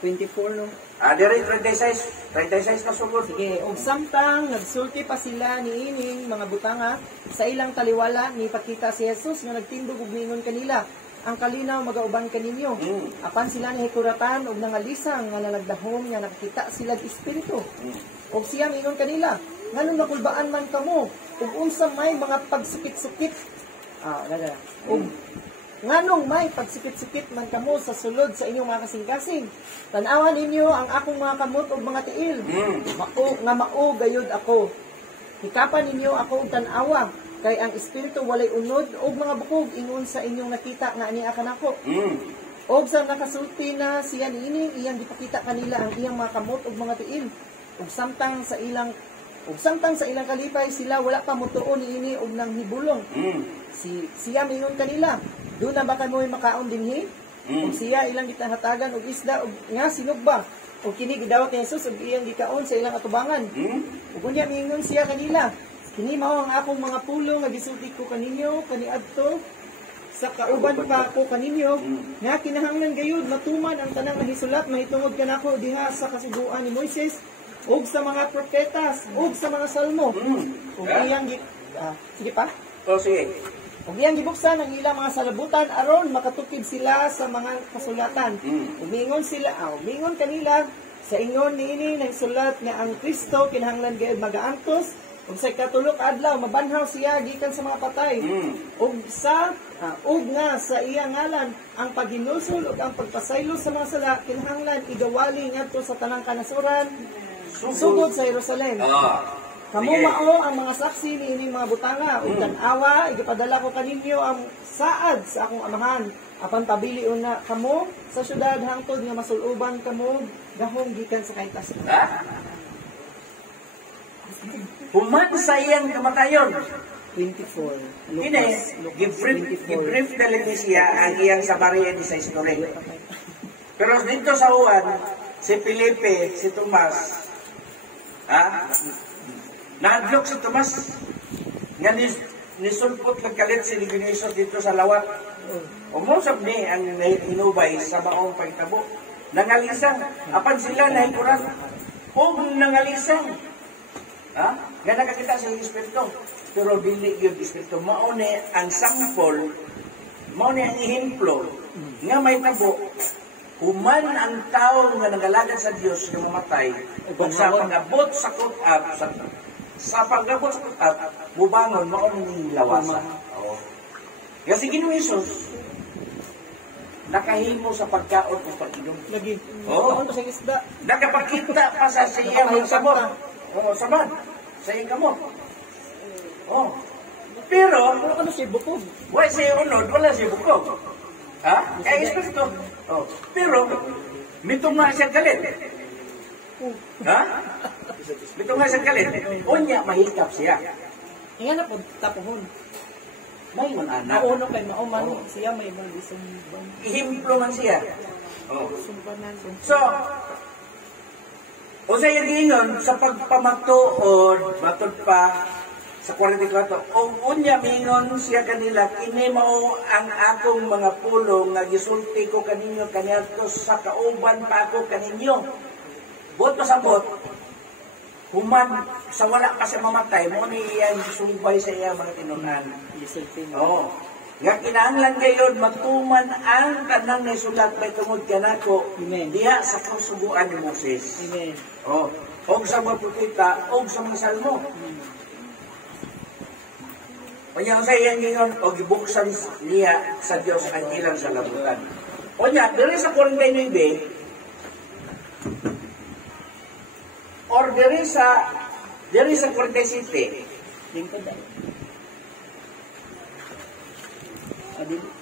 24, no? Diri 36 na sugod. Sige, og samtang nagsulti pa sila niining mga butanga sa ilang taliwala ni pakita si Jesus nga nagtindog og mingon kanila. Ang kalinaw magauban kaninyo. Apan sila nahikuratan og nangalisang nga nalagdahom nga nakita sila espiritu. Og siya mingon kanila, nganong nakulbaan man kamo ug unsa may mga pagsukit-sukit. Og nganong may pagsukit-sukit man kamo sa sulod sa inyong mga kasing-kasing. Tan-awan ninyo ang akong mga kamot ug mga tiil. Mao gayud ako. Hikapan ninyo ako og tan-awa. Kay ang espiritu walay unod og mga bukog ingon sa inyong nakita nga ania kanako. Og sa nakasulti na siya niini iyang gipakita kanila ang iyang mga kamot ug mga tiil. Ug samtang sa ilang kalipay sila wala pa motuon niini og nang hibulong. Siya mingon kanila, "Do na ba kamoy makaon dinhi?" Ug siya ilang gitahatagan og isda og nga sinugba. Ug kini gidawat ni Jesus og iyang gikaon sa ilang atubangan. Ug unya mingon siya kanila, "Kini mao ang akong mga pulo nga gisulti ko kaninyo kaniadto sa kauban pa ko kaninyo nga kinahanglan gayud matuman ang tanang mahisulat mahitungod kanako diha sa kasuguan ni Moises ug sa mga propetas ug sa mga salmo." Ug iyang sige pa. Sige. Ug iyang gibuksan ang ilang mga salabutan aron makatukid sila sa mga kasulatan. Umingon kanila sa ingon niini nagsulat nga ang Kristo kinahanglan gayud magaantos ug sa katulok adlaw mabanhaw siya gikan sa mga patay. Ug nga sa iyang ngalan ang paghinusol ug ang pagpasaylo sa mga sala kinahanglan igawali ngadto sa tanang kanasuran sugod sa Jerusalem. Kamo mao ang mga saksi niining mga butanga ug tan-awa igipadala ko kaninyo ang saad sa akong amahan. Apan pabili una kamo sa syudad hangtod nga masuluban kamo gahom gikan sa kahitasan. Human sa iyang kamatayon. 24. Kini, gibrief dali ni siya ang iyang sabariya di sa history. Pero dito sa uwan, si Felipe, si Tomas, nadlok si Tomas, nga nisulpot nagkalit si Ligoniso dito sa lawat. Umusap ni ang hinubay sa maong pagtabo. Nangalisang, apan sila nahikuran. Nangalisang. Nga nakakita sa Espiritu. Pero dili yung Espiritu. Maune ang sample, maune ang ihimplo, nga may tabo, human ang tao nga nagalagad sa Diyos nga mamatay, kung sa pag-abot sa kut-up, sa pag-abot sa kut-up, bubangon, maune ng lawasa. Kasi Ginoong Hesus, nakahimo sa pagkaon o pag-inom. Lagi. Ano sa isda? Nakapakita pa sa siyang sabot. Sabad. Sa iyang kamot. Pero, ano siya bukog? wala siya unod, wala siya bukog. Kaya Espiritu. Pero, mitunga siya galit. Mitunga siya galit. Unya, mahikap siya. Nga na po, tapuhon. May anak. Mauno kay mauman siya may ibang isang Ihimplo man siya. Sumbanan. So, o sa giingon, sa pagpamatuod, matod pa, sa 44, o unya mingon siya kanila, kini mao ang akong mga pulong nga gisulti ko kaninyo kaniadto sa kauban pa ako kaninyo. Bot pasabot, human sa wala pa siya mamatay, mo ni iyang sumbay sa iya mga tinunan. Oo. Nga kinahanglan gayon magtuman ang kanang naisulat may tungod kanako diha sa kasuguan ni Moses. Amen. Oh, og sa mga propeta, og sa mga salmo. Onya sa iyang gingon og gibuksan niya sa Dios ang ilang sa labutan. Onya diri sa 49 or diri sa 47 Lingkod ay.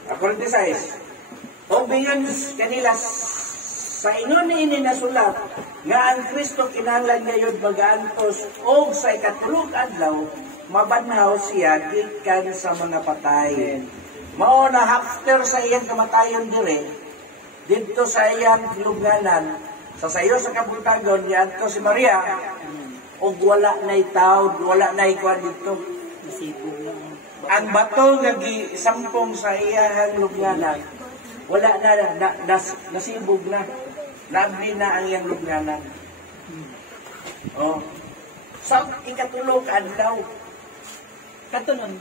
46. O bingon kanila sa ingon ini nasulat nga ang Kristo kinahanglan gayud magaantos og sa ikatulog adlaw mabanhaw siya gikan sa mga patay. Mao na after sa iyang kamatayon dire didto sa iyang lubnganan sa sayo sa kabuntagon niadto si Maria og wala nay tawo, wala nay kuan dito. Nasibog lang. Ang bato nga gisampong sa iyang lubnganan wala na, nasibog na. Labli na ang iyang lubnganan. Oh. Sa ikatulog adlaw Katunon,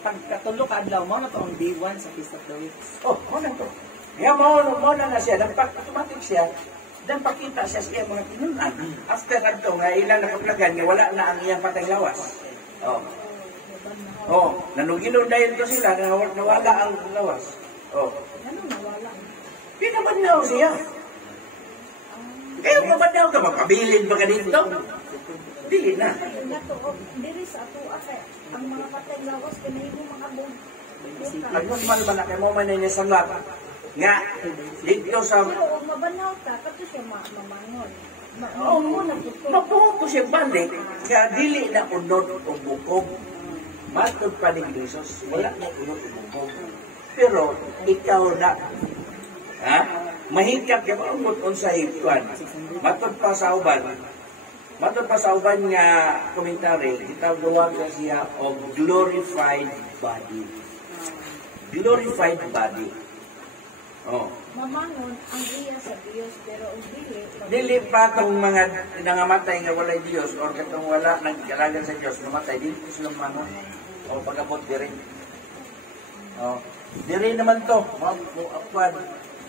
pagkatulog adlaw mo na to ang day 1 sa Feast of the Weeks. oh, mo na to. Nga mo na siya, automatic siya, dan pakita siya sa iyang mga tinunan. After adto nga ilang nakaplagan, nga wala na ang iyang patay lawas. Oh. Oh, nanugilod na yun to sila, nawala ang lawas. Oh. Pinabanaw siya. Kaya mabanaw ka, mapabilin ba ka dito? Dili na. Diri sa ato kay ang mga patay lawas kanimo mga bug. Ang normal ba na kay mo man niya salat nga dito sa Pero og mabanaw ka kato siya mamangon. oh, mabuho ko siya balik kaya dili na unod o bukog. Matod pa ni Jesus, wala na unod o bukog. Pero ikaw na mahikap ka maumot unsa hikuan. Matod pa sa uban nga komentary, gitawag na siya og glorified body. Glorified body. Oh. Mamangon ang iya sa Dios pero og Dili pa tong mga nangamatay nga walay Dios or katong wala nagkalagan sa Dios namatay dili sila mamangon o pagabot diri. Oh. Diri naman to, apwan.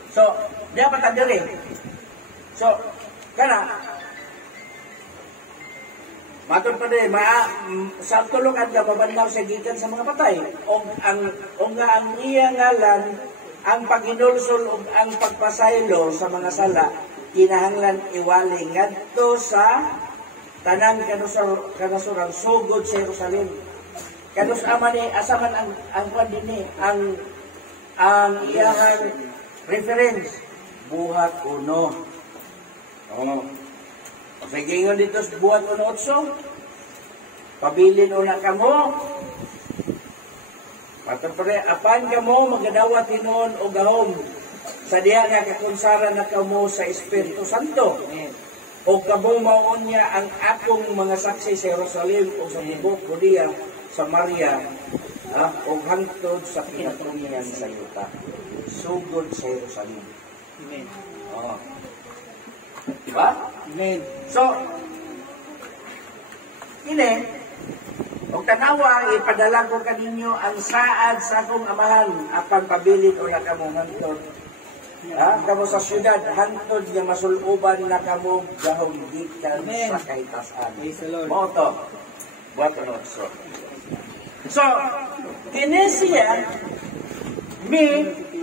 So, diya pa ta diri. So, kana matod pa din, sa tulog adlaw mabanlaw siya gikan sa mga patay. O nga ang iya ngalan, ang paginulsol o ang pagpasaylo sa mga sala, kinahanglan iwali ngadto sa tanang kanasuran sugod sa Jerusalem. Kanus aman ni asaman ang pandini, ang iyang reference buhat 1. Oh. Sige nga dito sa buhat 1:8, pabilin una ka mo. Patapre, apan ka mo magadawat hinuon o gahom sa diha nga kakonsaran na ka mo sa Espiritu Santo. O kamo maon niya ang akong mga saksi sa Jerusalem o sa Tibok, Judea, Samaria, o hangtod sa pinatuloyan sa yuta. Sugod sa Jerusalem. Amen. Oo. Diba? Amen. So, og tanawa, ipadala ko kaninyo ang saad sa akong amahan, apan pabilin o na kamo hantod. Kamo sa syudad, hantod nga masuluban na kamo gahong gikan sa kahitasan. Praise the Lord. Moto. Buhat o notso. So, kinesiya,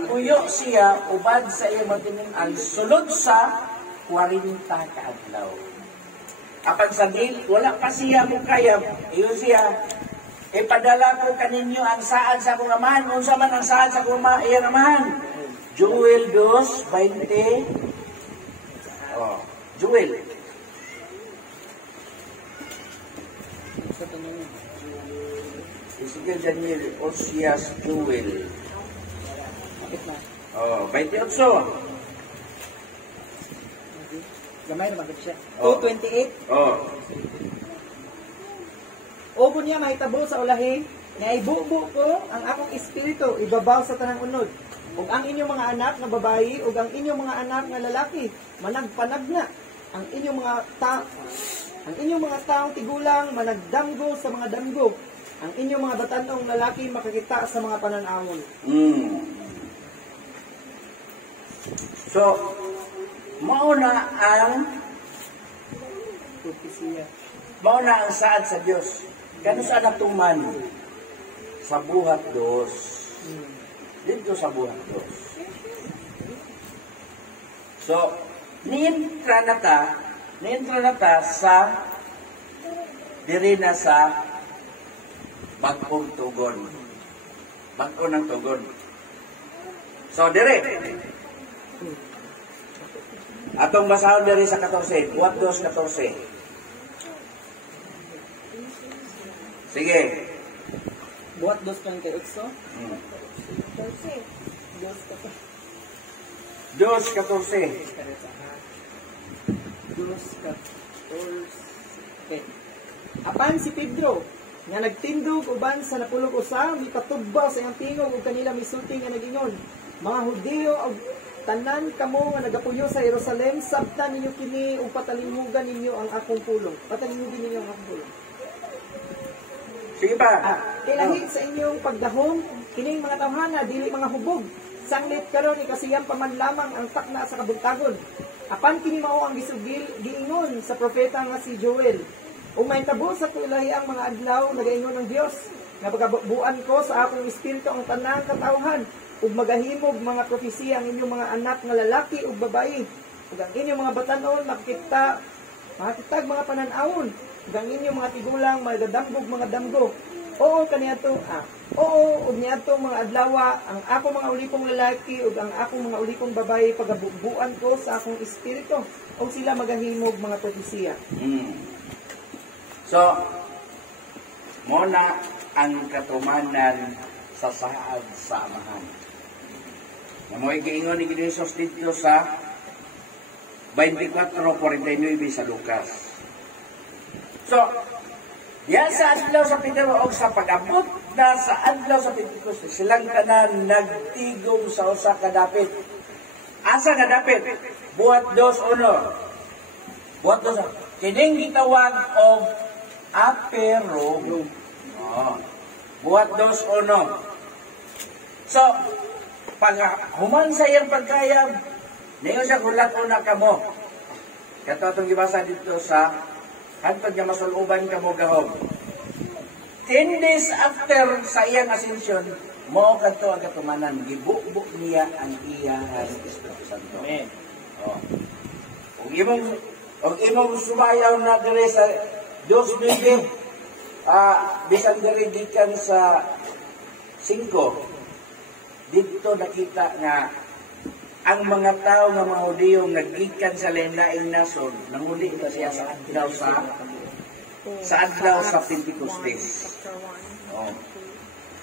uyo siya, ubad sa iyong matiningan, sulod sa 40 kaadlaw. Apan sa wala pa siya mo kaya, iyo siya, ipadala ko kaninyo ang saad sa akong amahan. Unsa man ang saad sa akong iyang amahan? Joel 2:20. Oh, Joel. Sa tanong. Ezekiel, Daniel, Osias, Joel. Bakit na? Oh, 28. Gamay naman siya. Oh. 2:28. Oh. O kung niya mahitabo sa ulahi, nga ibubo ko ang akong espiritu, ibabaw sa tanang unod. Ug ang inyong mga anak na babayi, ug ang inyong mga anak na lalaki, managpanagna. Ang inyong mga taong tigulang, managdamgo sa mga damgo. Ang inyong mga batanong lalaki, makakita sa mga pananawon. So, mauna ang saad sa Dios. Kano sa natuman? Sa buhat dos. Dito sa buhat dos. So, nientra na ta sa diri na sa bagong tugon. Bago ng tugon. So, dire. Atong basahon diri sa 14. Buhat dos 14. Sige. Buhat dos kang kay Exo? Dos 14. Apan si Pedro, nga nagtindog uban sa napulog usa, mikatugbaw sa iyang tingog ug kanila misulti nga nagingon, mga Hudiyo ug tanan kamo nga nagapuyo sa Jerusalem, sabtan ninyo kini ug patalingugan ninyo ang akong pulong. Patalingugan ninyo ang akong pulong. Sige pa. Ilahig sa inyong pagdahom, kining mga tawhana, dili mga hubog. Sanglit karon ikasiyang paman lamang ang takna sa kabuntagon. Apan kini mao ang giingon sa propeta nga si Joel. Ug mahitabo sa ilahi ang mga adlaw nagaingon ng Dios nga pagabuan ko sa akong espiritu ang tanang katawhan ug magahimog mga propesiya ang inyong mga anak nga lalaki ug babayi. Ug ang inyong mga batanon makitag mga pananawon. Ug ang inyong mga tigulang magadambog mga damgo. Oo ug niadtong mga adlaw ang ako mga ulipong lalaki ug ang ako mga ulipong babayi pagabubuan ko sa akong espiritu ug sila magahimog mga propesiya. So, muna ang katumanan sa saad sa amahan. Na mo ikiingon ni Jesus dito sa 24:49 sa Lucas. So, yan sa adlaw sa Pedro o sa pag-abot na sa adlaw sa Pentecoste, silang tanan nagtigom sa usa ka dapit. Asa nga dapit? Buhat 2:1. Buhat 2. Kining gitawag og apero. Buhat 2:1. So, pag human sa iyang pagkayag, niyo siya gulat una kamo. Kato atong gibasa dito sa hantod nga masuluban kamo gahom. 10 days after sa iyang ascension, mao kadto ang katumanan, gibukbuk niya ang iyang Espiritu Santo. Amen. Og imong sumayaw na diri sa Dios bibi, bisan diri gikan sa 5, dito nakita nga ang mga tao nga mga Hudiyo naggikan sa lain-laing nason, nanguli ta siya sa adlaw sa Pentecostes.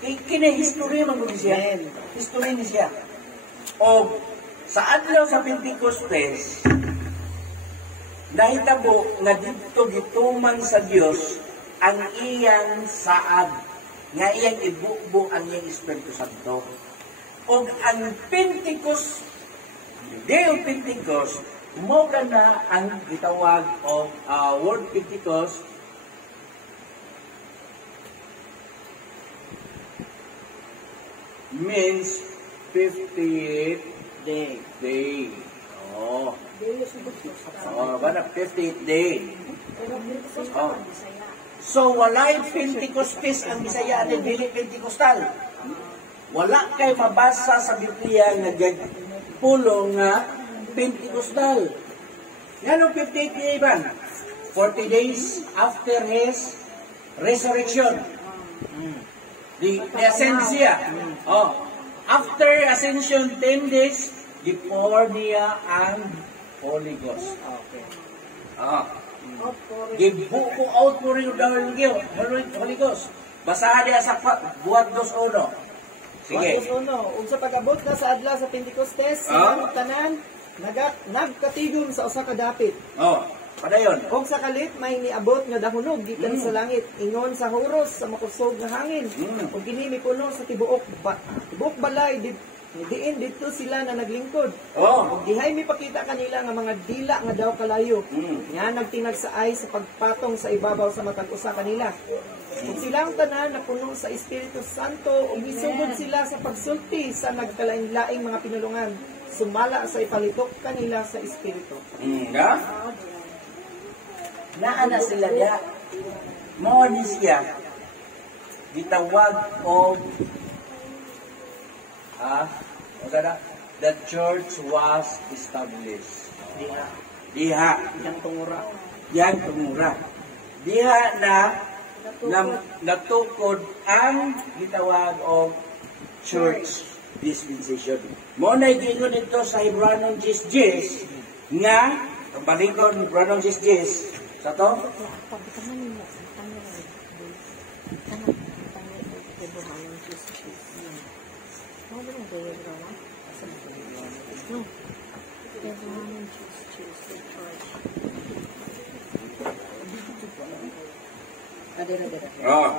Kini history man gud siya. History ni siya. O sa adlaw sa Pentecostes, nahitabo nga dito gituman sa Dios ang iyang saad, nga iyang ibubo ang iyang Espiritu Santo. O ang Pentecost, the day of Pentecost, mo na ang gitawag o word Pentecost, means 58th day. Bana 58th day. So, walay Pentecostes ang Bisaya at dili Pentecostal. Wala kay mabasa sa Biblia nga pulong nga Pentecostal. Ngano 58 day ba? 40 days after his resurrection. The ascension. After ascension, 10 days, before niya ang Holy Ghost. Gibuko out mo rin daw ang Holy Ghost. Basahan niya sa buhat 2:1. Sige. Ug sa pag-abot na sa adlaw sa Pentecostes, silang tanan nagkatigom sa usa ka dapit. Padayon. Og sa kalit may niabot nga dahunog gikan sa langit, ingon sa huros sa makusog nga hangin. Ug kini mipuno sa tibuok balay diin dito sila na naglingkod. Oh. Ug dihay mipakita kanila nga mga dila nga daw kalayo. Nga nagtinagsaay sa pagpatong sa ibabaw sa matag usa kanila. Ug silang tanan napuno sa Espiritu Santo ug misugod sila sa pagsulti sa nagkalain-laing mga pinulungan. Sumala sa ipalitok kanila sa Espiritu. Nga? Naana sila diya. Mao ni siya gitawag og the church was established. Diha. Yang tungura. Yang tungura. Diha na natukod ang gitawag og church dispensation. Mo na giingon ito sa Hebrew 10:10 nga balikon Hebrew 10:10 sa to. Oh.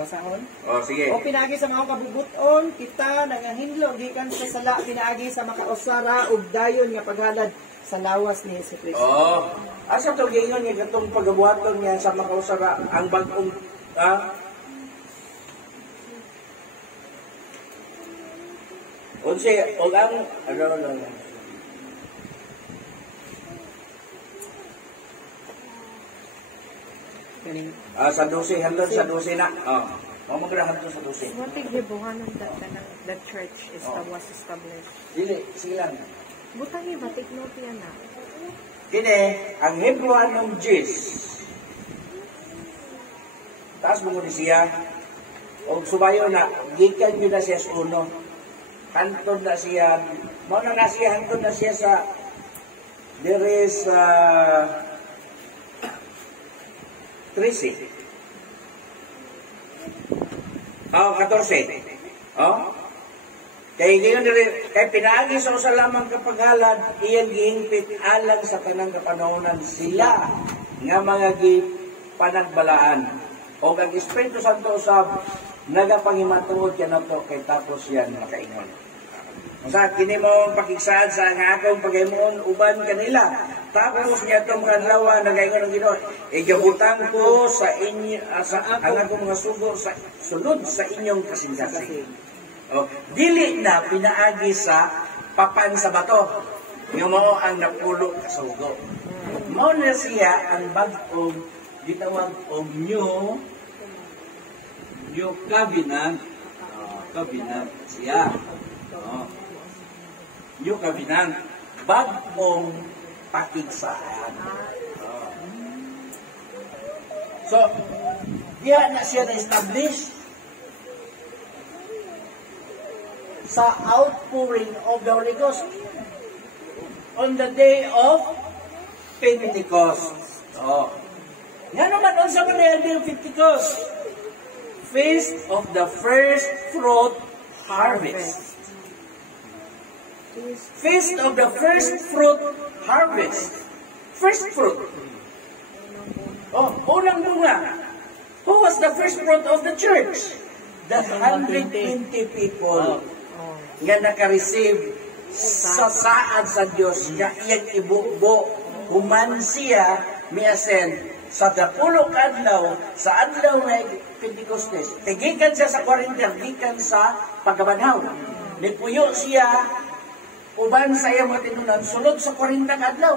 Basahon. Oh, sige. O pinaagi sa mga kabubuton, kita nangahinlo gikan sa sala pinaagi sa makausara ug dayon nga paghalad sa lawas ni Jesucristo. Oh. Asa to gingon nga katong pagabuhaton niya sa makausara ang bag-ong Unsi, og ang sa 12 hanggang sa 12 na. Oh, magrahan to sa 12. What is gibuhanan the church was established? Dili silang. Butang ibatik no tiyan na. Kini ang Hebrew 10. Taas mo ni siya. Og subayo na gikan gyud na siya sa uno. Hantod na siya. Mao na siya hantod na siya sa there is 13. Oh, 14. Oh. Kay pinaagi sa usa lamang kapaghalad, iyang gihingpit alang sa tanang kapanahonan sila nga mga gipanagbalaan. O ang Espiritu Santo usab nagapangimatuod ka na to kay tapos yan makaingon. Sa kini mo pakigsaan sa nga akong pagaymoon uban kanila. Tapos niya itong kadlawa nagaingon ng Ginoo. Igabutang ko sa inyo ang akong mga sugo sa sunod sa inyong kasinsasin. O, dili na pinaagi sa papan sa bato. Nga mao ang napulo sa sugo. Mao na siya ang bag-og gitawag og new covenant. Covenant siya. New covenant. Bag-ong pakigsaan. So, diya na siya na-establish sa outpouring of the Holy Ghost on the day of Pentecost. Oh. Nga naman on sa mga day of Pentecost, Feast of the First Fruit Harvest. Feast of the First Fruit Harvest. First fruit. Oh, unang bunga. Who was the first fruit of the church? The 120 people nga naka-receive sa saad sa Diyos nga iyang ibubo human siya miasen sa dapulo kadlaw sa adlaw nga Pentecostes. Tigikan siya sa 40, gikan sa pagkabanhaw. Nipuyo siya uban sa iyang mga tinunan sulod sa 40 kadlaw.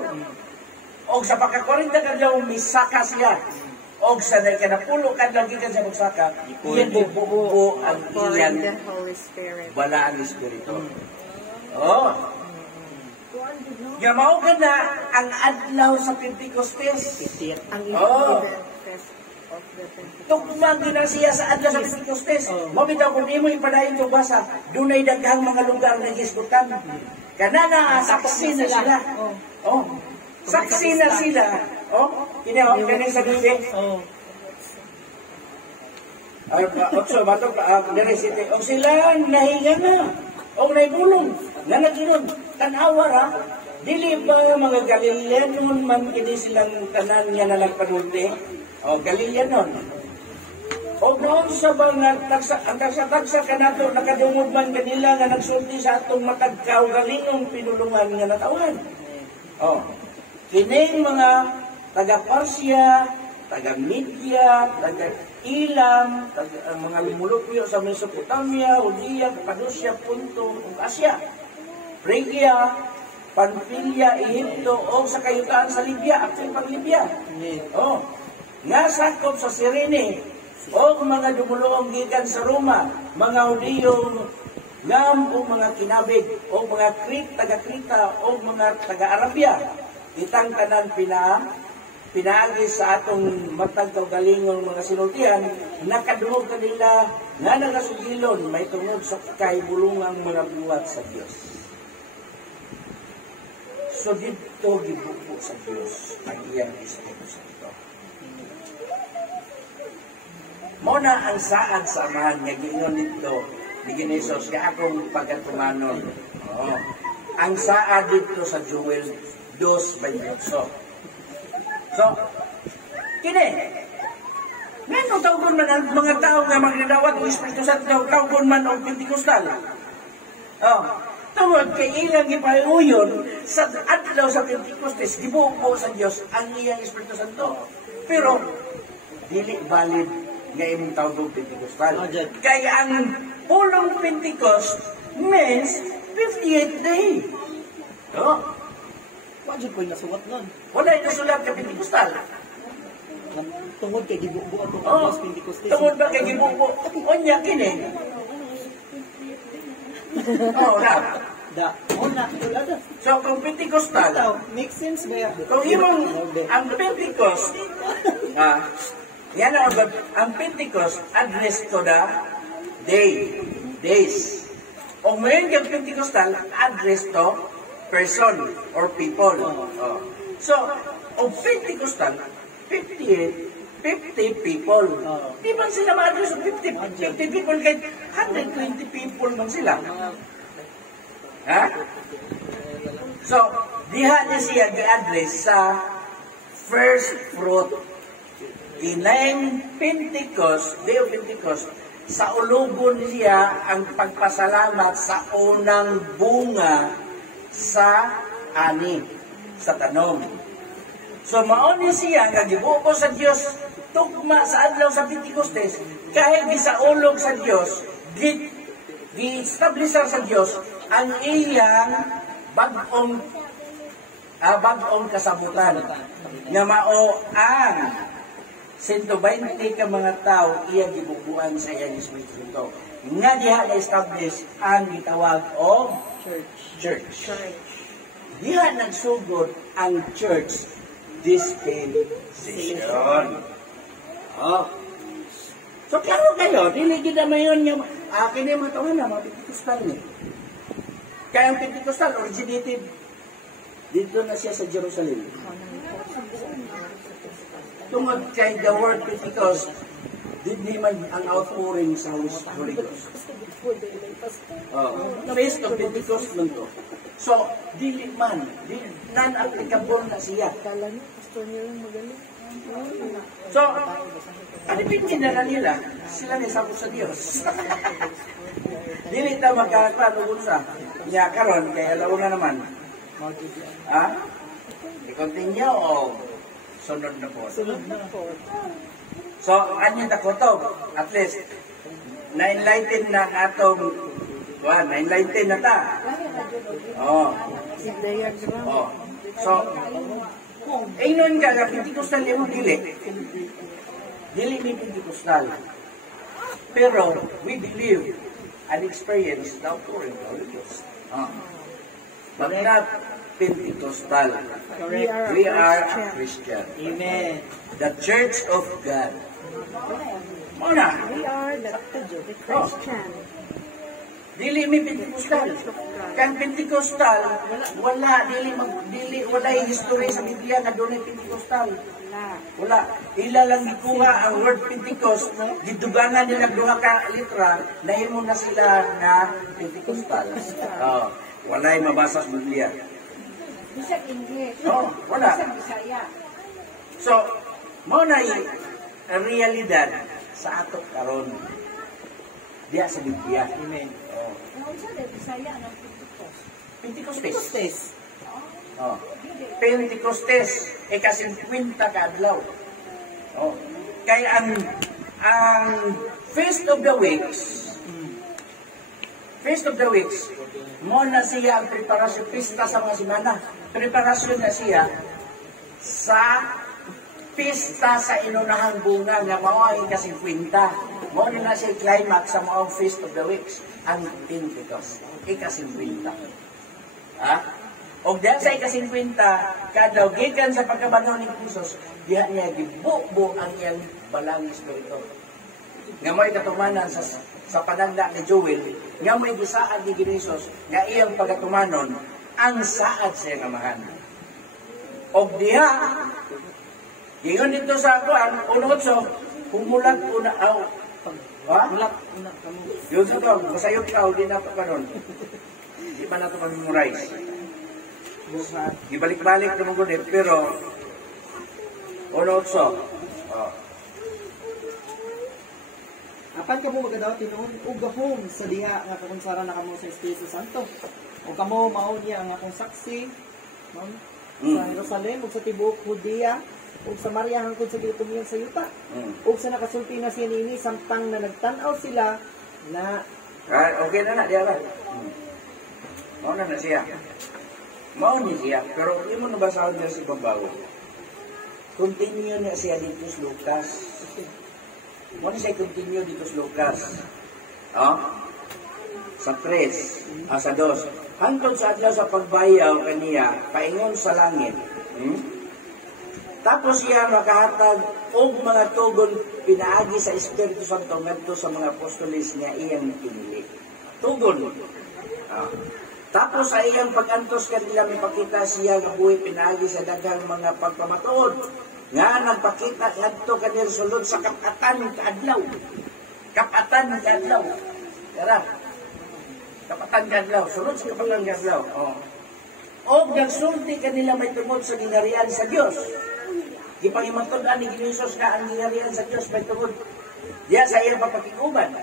O sa pagka-40 kadlaw misaka siya. Og sa kanapulo kadlaw gikan sa pagsaka, iyan bubuo ang iyang balaan ng Espiritu. Oh. Yamaw ka na ang adlaw sa Pentecostes. Oh. Tukmang na siya sa adlaw sa Pentecostes. Mabitaw kung di mo ipadayon itong basa, dunay daghang mga lugar na hisgutan. Kanana, saksi na sila. Oh. Saksi na sila. Oh, kini sa duwe. Oh. Otso batok dire city. Og sila nahinga na. Og naibulong. Nga naginod tan-awa ra Dili ba mga Galileanon man kini silang tanan nga na nagpanulti? O Galileanon. O noon sa ba nga ang tagsa-tagsa ka nato nakadungog man kanila nga nagsulti sa atong matagkaw galingong pinulungan nga natauhan. O kining mga taga-Parsia, taga-Media, taga-Ilam, mga lumulupyo sa Mesopotamia, Judea, Cappadocia, Punto, ug Asia, Phrygia, Pamphylia, Ehipto, o sa kayutaan sa Libya, akting pang-Libya. O, nga sakop sa Cyrene, o mga dumuluong gikan sa Roma, mga Hudiyong ngam o mga kinabig, o mga taga-Krita, o mga taga-Arabia, itang tanan pinaagi sa atong matag kaugalingong mga sinultian, nakadungog kanila nga nagasugilon may tungod sa kahibulungang mga buhat sa Dios. So dito gibuko sa Dios ang iyang Espiritu Santo. Muna ang saad sa amahan nga giingon dito ni Ginesos nga akong pagkatumanon. Ang saad dito sa Joel 2:28. So, kini, ngayon tawgon man ang mga tao nga magdadawat o Espiritu Santo, tawgon man o Pentecostal. Tawag kay ilang ipayuyon sa adlaw sa Pentecostes, gibuo sa Dios ang iyang Espiritu Santo. Pero, dili valid nga imong tawgon Pentecostal. Kaya ang pulong Pentecost means 58 day. Wajud ko yung nasulat nun. Wala yung nasulat ka Pentecostal. Tungod kay gibuo ato Oh, sa Pentecostes. tungod ba kay gibubo? Onya kini. Oh, na. Da, una, wala da. So kung Pentecostal, Ito, make sense ba yan? kung imong ang Pentecost, yan ang Pentecost address to the days. O ngayon yung Pentecostal address to person or people. So, o Pentecostal, 50 people. Di ba sila ma-address 50 people kahit 120 people man sila? Ha? So, diha niya siya gi-address sa first fruit. Inayang Pentecost, Day of Pentecost, sa ulugon siya ang pagpasalamat sa unang bunga sa ani, sa tanom. So, mauni siya nga gibuo sa Dios tugma sa adlaw sa Pentecostes, kahit gisaulog sa Dios, gi-establish sa Dios ang iyang bagong kasabutan nga mao ang 120 ka mga tao iya gibubuan sa iyang Espiritu nga diha na-establish ang gitawag og church. Diha nagsugod ang church dispensation. So klaro kayo, dili gid mayon nga kini mo tawon na mga Pentecostal ni. Kaya ang Pentecostal originated dito na siya sa Jerusalem. Tungod kay the word Pentecost, di man ang outpouring sa Holy Ghost. Feast of Pentecost man to. So, dili man, non-applicable na siya. So, alipin na nila, sila ni sabot sa Diyos. Dili ta magkakaroon sa niya karon kay alaw na naman. I-continue o sunod na po? Sunod na po. So, anyo na ko to? At least, na-enlighten na atong, na-enlighten na ta. So, ayun ka na, Pentecostal yung dili. Dili ni Pentecostal. Pero, we believe and experience the outpouring of the Holy Ghost. But not Pentecostal. We are a Christian. Amen. The Church of God. Muna. We are the Christian. Dili mi Pentecostal. Kang Pentecostal, wala yung history sa Biblia nga doon yung Pentecostal. Wala. Ila lang gikuha ang word Pentecost, gidugangan nila duha ka litra, nahimo na sila na Pentecostal. Wala yung mabasa sa Biblia. Bisag English. No, wala. Bisag Bisaya. So, mo na realidad sa ato karon. Diya sa Biblia. Amen. Oh. Ano sa Bisaya ng Pentecost? Pentecostes. Oh. Pentecostes kasi 50 ka adlaw. Oh. Kaya ang Feast of the Weeks, mo na siya ang preparasyon, pista sa mga simana. Preparasyon na siya sa pista sa inunahang bunga nga mao ang ika-50. Mo na siya climax sa mga Feast of the Weeks, ang Pentecost, ika-50. Ha? O dahil sa ika-50, kadaw gikan sa pagkabanhaw ni Jesus, diha niya gibubo ang iyang balang espiritu. Nga mo'y katumanan sa pananda ni Joel, nga mo'y gisaad ni Jesus, nga iyang pagkatumanon, ang saad sa iyang amahan. O diha, ingon dito sa kuan, unod so, humulat una, ha? Mulak una kamo. Yun sa to, masayot ka, hindi na ito kanon. Di pa na ito memorize. Ibalik-balik naman ko din, pero, unod so, Apan kamo magadaw tinuod ug gahom sa diha nga kakunsara na kamo sa Espiritu Santo. O kamo mao niya ang akong saksi ma'am, sa Jerusalem ug sa tibuok Judea ug sa Samaria hangtod sa gitumiyan sa yuta. Ug sa nakasulti na siya niini samtang na nagtan-aw sila na okay na diya ba? Mao na siya. Mao ni siya, pero hindi mo nabasahon niya si Babaw. Continue niya siya dito sa Lucas. Mao ni siya continue dito sa Lucas. Sa 3, sa 2. Hangtod sa adlaw sa pagbayaw kaniya, paingon sa langit. Tapos siya makahatag og mga tugon pinaagi sa Espiritu Santo ngadto sa mga apostoles nga iyang pinili. Tugon. Tapos sa iyang pag-antos kanila mipakita siya nga buhi pinaagi sa daghang mga pagpamatuod nga nagpakita ngadto kanila sulod sa kapatan kaadlaw. Kapatan kaadlaw. Tara. Kapatan kaadlaw, sulod sa kapatan kaadlaw. O nagsulti kanila may tungod sa gingharian sa Dios. Ipangimatudan ni Jesus na ang gingharian sa Dios may tungod diya sa iyang papakikuban.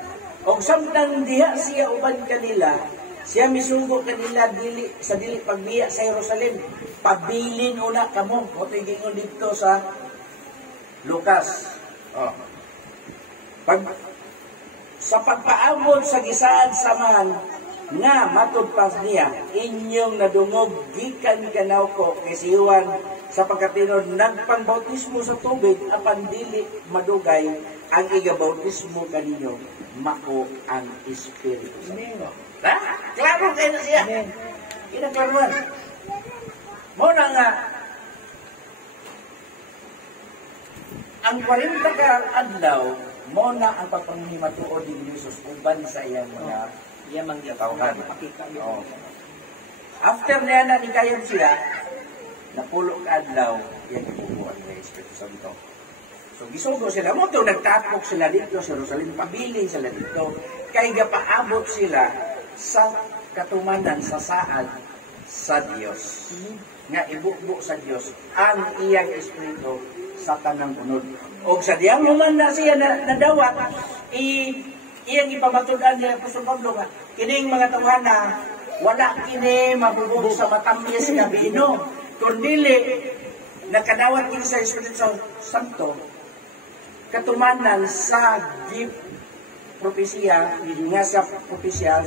O samtang diha siya uban kanila, siya misugo kanila sa dili pagbiya sa Jerusalem. Pabilin una kamo. O tingin dito sa Lucas. Sa pagpaabot sa gisaad samahan nga matugpas niya, inyong nadungog gikan kanaw ko kay si Juan sa pagkatinod nagpangbautismo sa tubig apan dili madugay ang igabautismo kaninyo mako ang Espiritu Santo. Ha? Klaro kayo na siya. Kinaklaruan. Mo na nga ang 40 ka adlaw mo na ang pagpanghimatuod ni Jesus uban sa iyang mga tawhan. After niya na nikayan siya, napulo ka adlaw, yan ibubuan ng Espiritu Santo. So, gisugo sila. Mo ito, nagtapok sila dito sa Jerusalem, pabiling sila dito. Kaya gapaabot sila sa katumanan sa saad sa Diyos. Nga ibukbo sa Diyos ang iyang Espiritu sa tanang unod. O sa diyang man na siya nadawat, iyang ipamatudan niya Apostol Pablo nga, kining mga tawhana, wala kini mabubog sa matamis nga bino. Kundili, nakadawat kini sa Espiritu Santo, katumanan sa propesya, nga sa propesya,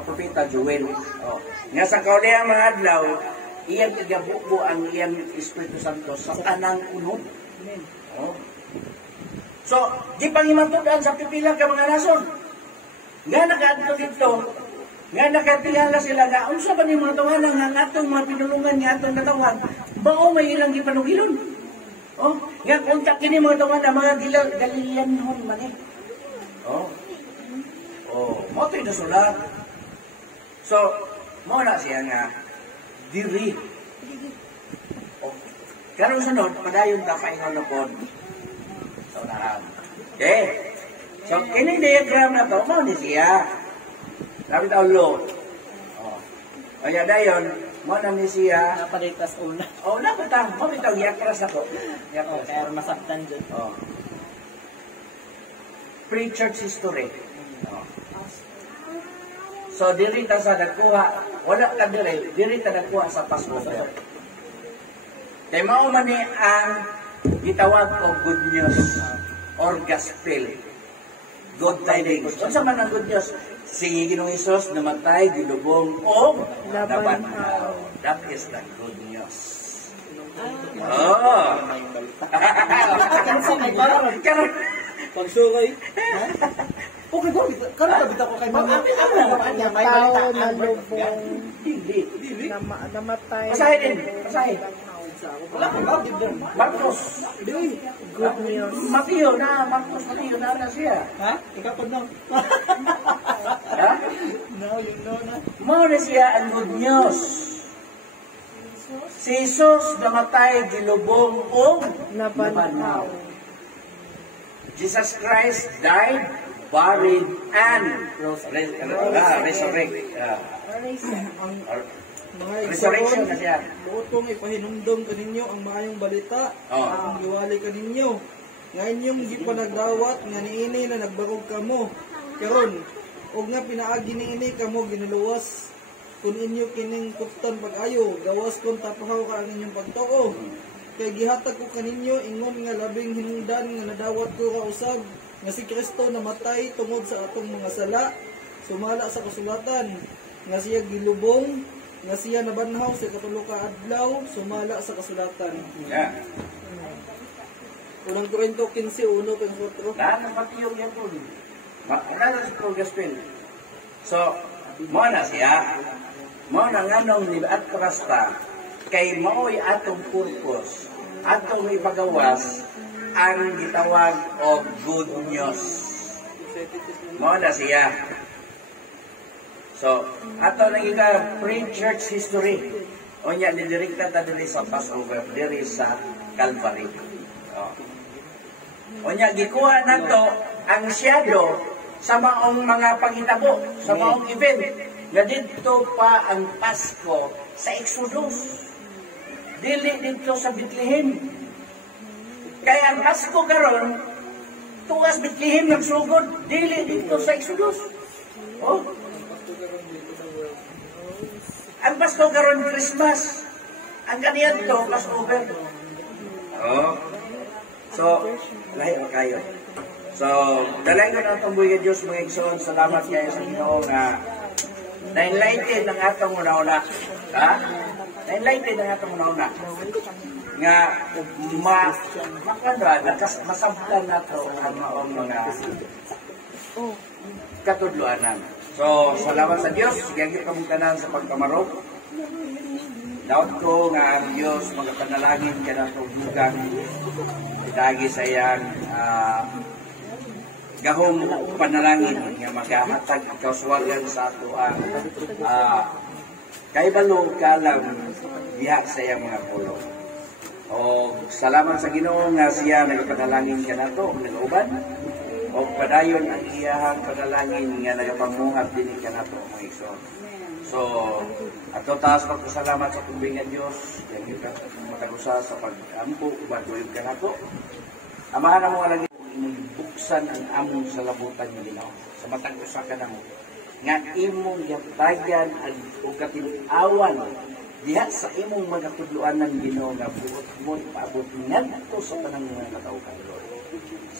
propeta Joel. Nga sa kaulihang mga adlaw, iyang igabubo ang iyang Espiritu Santo sa tanang unod. So, di pangimatudan sa pipila ka mga nason. Nga nakaadto dito, nga nakatingala sila nga, unsa ba ni mga tawanan nga atong mga pinulungan nga atong katawan, bao may ilang gipanugilon. Nga kontak kini mga tawanan, mga Galileanon man eh. Mo ito'y nasulat. So, mo na siya nga, diri. Karong sunod, padayon ka paingon na po. So, naram. Okay? So, kining diagram na to, mo ni siya. Sabi daw, load. Kaya dayon, mo na ni siya. Napalitas una. Oh, nakita mo bitaw yakras ako. Yakras. Kaya masaktan dyan. Oh. Pre-church history. Oh. So diri ta sa nagkuha, wala ka diri ta nagkuha sa Passover. Kay mao man ni ang gitawag og good news or gospel. Good tidings. Unsa man ang good news? Si Ginoong Hesus namatay, gilubong o nabanhaw. That is the good news. Oh. Karon Pagsugay. Okay ba? Karon nabita ko kay Mama. Tao na lubong hindi. namatay. Pasahin din. Pasahin. Wala ka ba? Marcos. Good news. Mateo na siya. Ha? Ikaw pa na. Ha? No, you know na. Mao na siya ang good news. Si Jesus namatay, gilubong o Nabanhaw. Jesus Christ died, buried, and resurrected. Mga Resurrection na igsoon, siya. buot kong ipahinumdom kaninyo ang maayong balita, Oh. ang giwali kaninyo. Nga inyong gipanagdawat nga niini na nagbarog kamo. Karon, og nga pinaagi niini kamo ginuluwas. Kung inyo kining kupton pag-ayo, gawas kon tapahaw ka ang inyong pagtuo. Kay gihatag ko kaninyo ingon nga labing hinungdan nga nadawat ko ka usab nga si Kristo namatay tungod sa atong mga sala, sumala sa kasulatan, nga siya gilubong, nga siya nabanhaw sa katulo ka adlaw, sumala sa kasulatan. Yeah. Unang Korinto 15:1-4. Lahat ng patiyong yan po. Wala sa gospel. So, mo na siya. Mo na nganong ni at Krasta kay mao'y atong purpose, atong ipagawas ang gitawag og good news. Mo na siya. So, ato nang ika pre-church history. O niya, nidirikta ta diri sa Passover, diri sa Calvary. O niya, gikuha na to ang shadow sa maong mga panghitabo, sa maong event. Nga dito pa ang Pasko sa Exodus. Dili dito sa Bethlehem. Kaya ang Pasko karon tuwas Bethlehem nagsugod, dili dito sa Exodus. Oh. Ang Pasko karon Christmas. Ang kaniyan to Passover. Oh. So, lahi ba kayo? So, dalay ko na itong buhay Diyos mga igsoon. Salamat kayo sa Ginoo nga na-enlighten ng atong una-una. Ha? Na-enlighten ng atong una-una. Nga, masabtan na ito ang mga katudluanan. So, salamat sa Diyos. Sigagit kamong tanan sa pagkamarok. Daot ko nga ang Diyos magapanalangin ka na itong bugang itagi sa iyang gahong panalangin nga maghahatag kauswagan sa ato ang kaibalo kalang biya sa iyang mga pulo. O salamat sa Ginoo nga siya nagapanalangin ka na ito, nag-uban. O padayon ang iyahang panalangin nga nagapamungat din ka na ito, mga iso. So, ato taas pagpasalamat sa kumbingan Diyos, yang kita matagusa sa pag-ampo, ubatuloy ka na ito. Amahan na mo lang buksan ang among sa labutan ng Ginoo. Sa matang usa ka na mo. Nga imong yatagan o katinawan diha sa imong mga tudluan ng Ginoo nga buot mo ipaabot ngadto sa tanang mga katawhan, Lord.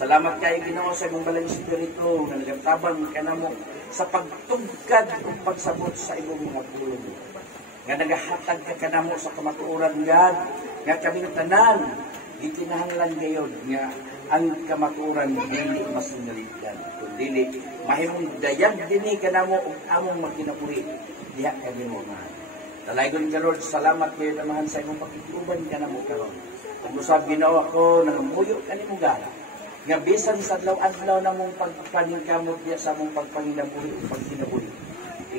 Salamat kay Ginoo sa imong balang espiritu nga nagatabang kanamo sa pagtugkad ug pagsabot sa imong mga pulong. Nga nagahatag ka kanamo sa kamatuoran God nga kaming tanan gikinahanglan gayon nga ang kamatuoran dili masunalitan kundi mahimong dayag dinhi kanamo ug among magkinabuhi diha kami mo mahal. Talaygon ka Lord, salamat kayo naman sa imong pagtituban kanamo karon. Ug usab Ginoo ako nangamuyo kanimo gala nga bisan sa adlaw-adlaw namong pagpaningkamot diha sa among pagpanginabuhi ug pagkinabuhi.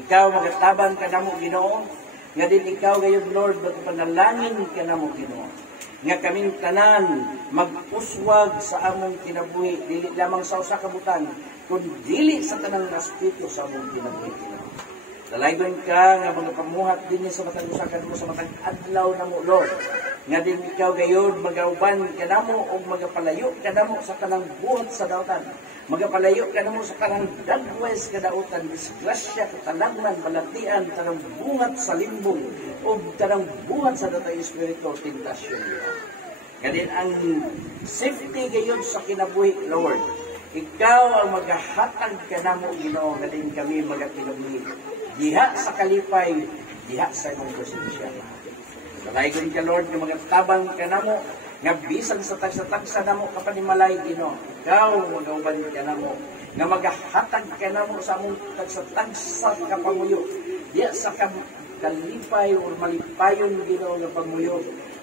Ikaw magatabang kanamo Ginoo nga din ikaw gayud Lord magpanalangin kanamo Ginoo nga kaming tanan mag-uswag sa among kinabuhi dili lamang sa usa ka butang kun dili sa tanang aspeto sa among kinabuhi. Dalaygon ka nga mga pamuhat din sa matang usakan mo sa matang adlaw na mo, Lord. Nga din ikaw gayon magauban kanamo o magapalayo kanamo sa kanang buhat sa dautan. Magapalayo kanamo sa kanang dagwes kadautan, disgrasya, katalagman, balatian, kanang bungat sa limbong o kanang buhat sa datay espiritu, tentasyon. Nga din ang safety gayon sa kinabuhi, Lord. Ikaw ang maghahatag kanamo, Ginoo, nga din kami magakinabuhi. Diha sa kalipay, diha sa imong presensya. Dalaygon ka, Lord, nga magatabang ka namo, nga bisan sa tagsa-tagsa namo kapanimalay, Ginoo. Ikaw magauban ka namo, nga magahatag ka namo sa among tagsa-tagsa kapamuyo. Diha sa kalipay o malipayon, Ginoo, nga pamuyo.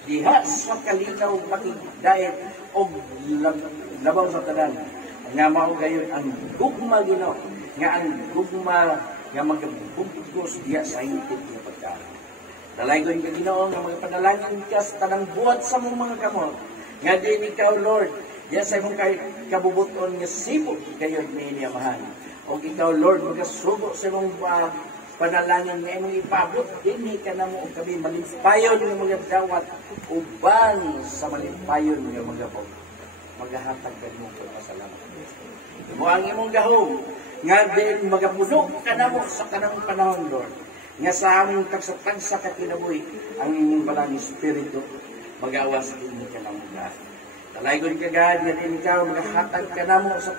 Diha sa kalinaw makigdayet o labaw sa tanan. Nga mao gayon ang gugma, Ginoo, nga ang gugma nga magabugos diya sa hintit nga pagkaan. Dalaygon ka, Ginoo, nga magapanalangin ka sa tanang buhat sa mong mga kamot. Nga din ikaw, Lord, diya sa imong kabubuton nga sibok kayo ni Amahan. O ikaw, Lord, magasugo sa imong panalangin nga imong ipabot, hindi ka na mo kami malimpayon nga mga dawat, uban sa malimpayon nga mga maghahatag ka mo ko pasalamat. Mo ang imong gahom, nga din magapuno ka na mo sa kanang panahon, Lord. Nga sa aming tagsatagsa ka kinabuhi, ang inyong balang espiritu, mag-awas din ka na mo ka. Dalaygon ka, God, nga din ikaw, magahatag ka na mo sa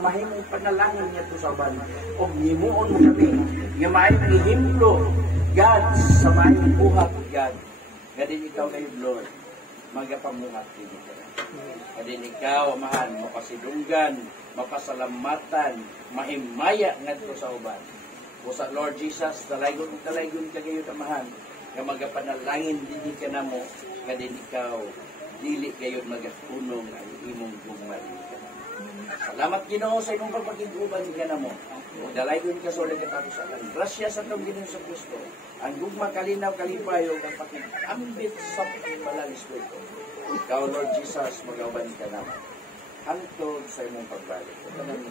mahimong panalangin niya to sa ban. O nimuon mo kami, nga maayong ihimlo, God, sa maayong buhat, God. Nga din ikaw kayo, Lord, magapamuhat din ka na. Nga din ikaw, Amahan, mapasidunggan, mapasalamatan, mahimaya ngadto sa uban. O sa Lord Jesus, dalaygon ka kayo, Amahan, nga magapanalangin din ka na mo, nga din ikaw, dili kayo magapunong ang imong gugmari ka na. Salamat, Ginoo, sa imong pagpakiguban ka na mo. O dalaygon ka sa ulit katapusan. Grasya sa itong Ginoo sa Kristo, ang gugma kalinaw, kalipayo, ang pakikambit sa pagbalang espiritu. Ikaw, Lord Jesus, mag-auban ka na mo. Hantod sa imong pagbalik. Salamat.